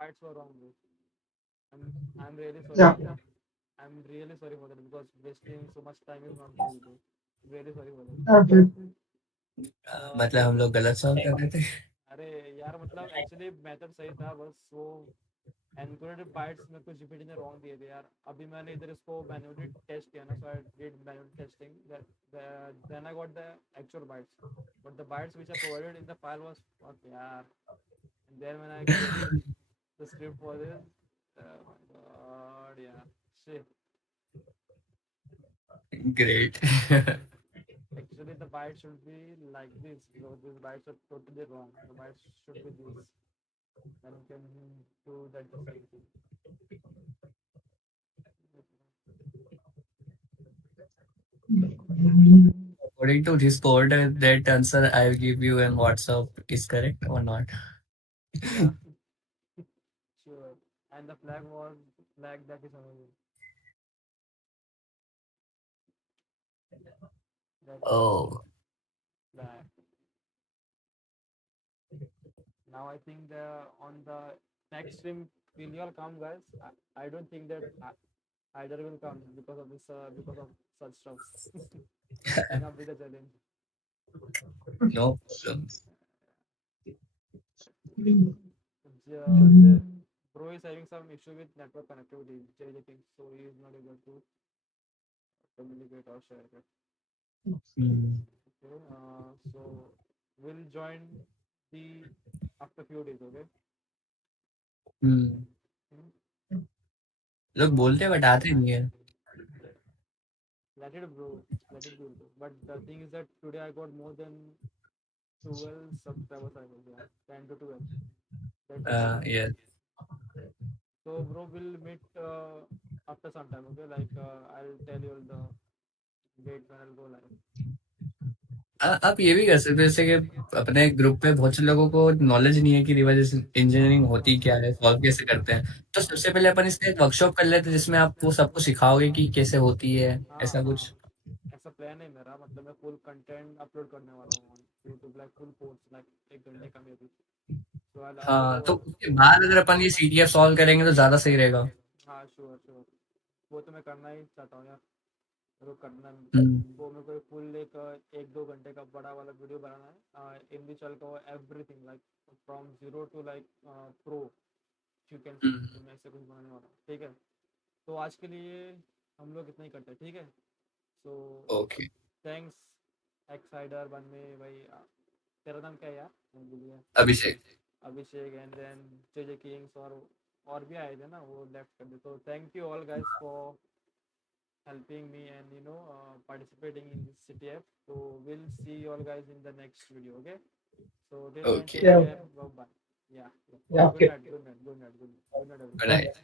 fights were wrong, bro. I'm really sorry Yeah. for that. I'm really sorry for that because wasting so much time is not cool, bro. Really sorry for that. Okay. मतलब हम लोग गलत solve कर रहे थे. अरे यार मतलब एक्चुअली मेथड सही था, बस वो एनकोडेड बाइट्स में कुछ जीपीटी ने रॉन्ग दिए थे यार. अभी मैंने इधर इसको मैन्युअली टेस्ट किया ना, so I did manual testing, then I got the actual bytes, but the bytes which I provided in the file was fuck यार. And then when I created the script for this, oh my god, yeah, shit. Great. Actually, the bytes should be like this. So these bytes are totally wrong. The bytes should be this. Then you can do that the same thing. According to this code, that answer I will give you in WhatsApp is correct or not? Yeah, sure. And the flag was flag that is amazing. That is Oh, flag. Now I think the on the next stream will you all come, guys? I don't think that either will come because of such stuff. Keeping up with the challenge. no problem. The bro is having some issue with network connectivity, JJ, so he is not able to communicate or share it. Hmm. Okay, so we'll join the after few days, okay? Hmm. Hmm? लोग So बोलते हैं but आते नहीं है. let it bro, let it be bro. But the thing is that today I got more than 12 subscribers, I guess, yeah, 10 to 12. That's the thing. Yes. So bro, we'll meet after some time, okay? Like I'll tell you all the date when I'll go live. आप ये भी कर सकते हो जैसे कि अपने group में बहुत से लोगों को नॉलेज नहीं है कि रिवर्स इंजीनियरिंग होती क्या है, सॉल्व कैसे करते हैं. तो सबसे पहले अपन इसमें एक वर्कशॉप कर लेते हैं जिसमें आप वो सबको सिखाओगे कि कैसे होती है, हाँ ऐसा हाँ, कुछ. ऐसा प्लान है मेरा. मतलब मैं फुल कंटेंट अपलोड करने वाला हूँ on YouTube, like full course, like 1 घंटे का may be. So I upload हाँ, तो ऑल. उसके बाद अगर अपन ये सीटीएफ सॉल्व करेंगे तो ज्यादा सही रहेगा. हाँ श्योर श्योर, वो तो मैं करना ही चाहता हूँ यार. मेरे को करना, हम्म. वो मेरे को फुल एक 1-2 घंटे का बड़ा वाला वीडियो बनाना है in which I cover everything, like from zero to like pro, you can say. Hmm. तो मैं ऐसे कुछ बनाने वाला हूँ, ठीक है? तो आज के लिए हम लोग इतना ही करते हैं, ठीक है? So okay. थैंक्स एक्साइडर बन में भाई. तेरा नाम क्या है यार, मैं भूल गया. अभिषेक. अभिषेक. एंड देन जेजे किंग्स और भी आए थे ना, वो लेफ्ट कर दे. तो thank you all guys for helping me and participating in this CTF. So we'll see you all guys in the next video, okay? So till then, okay. take Yeah. care. Bye bye. Yeah. Yeah. Good Okay. night. Good night. Good night. Good night. Good night, good everyone. Night.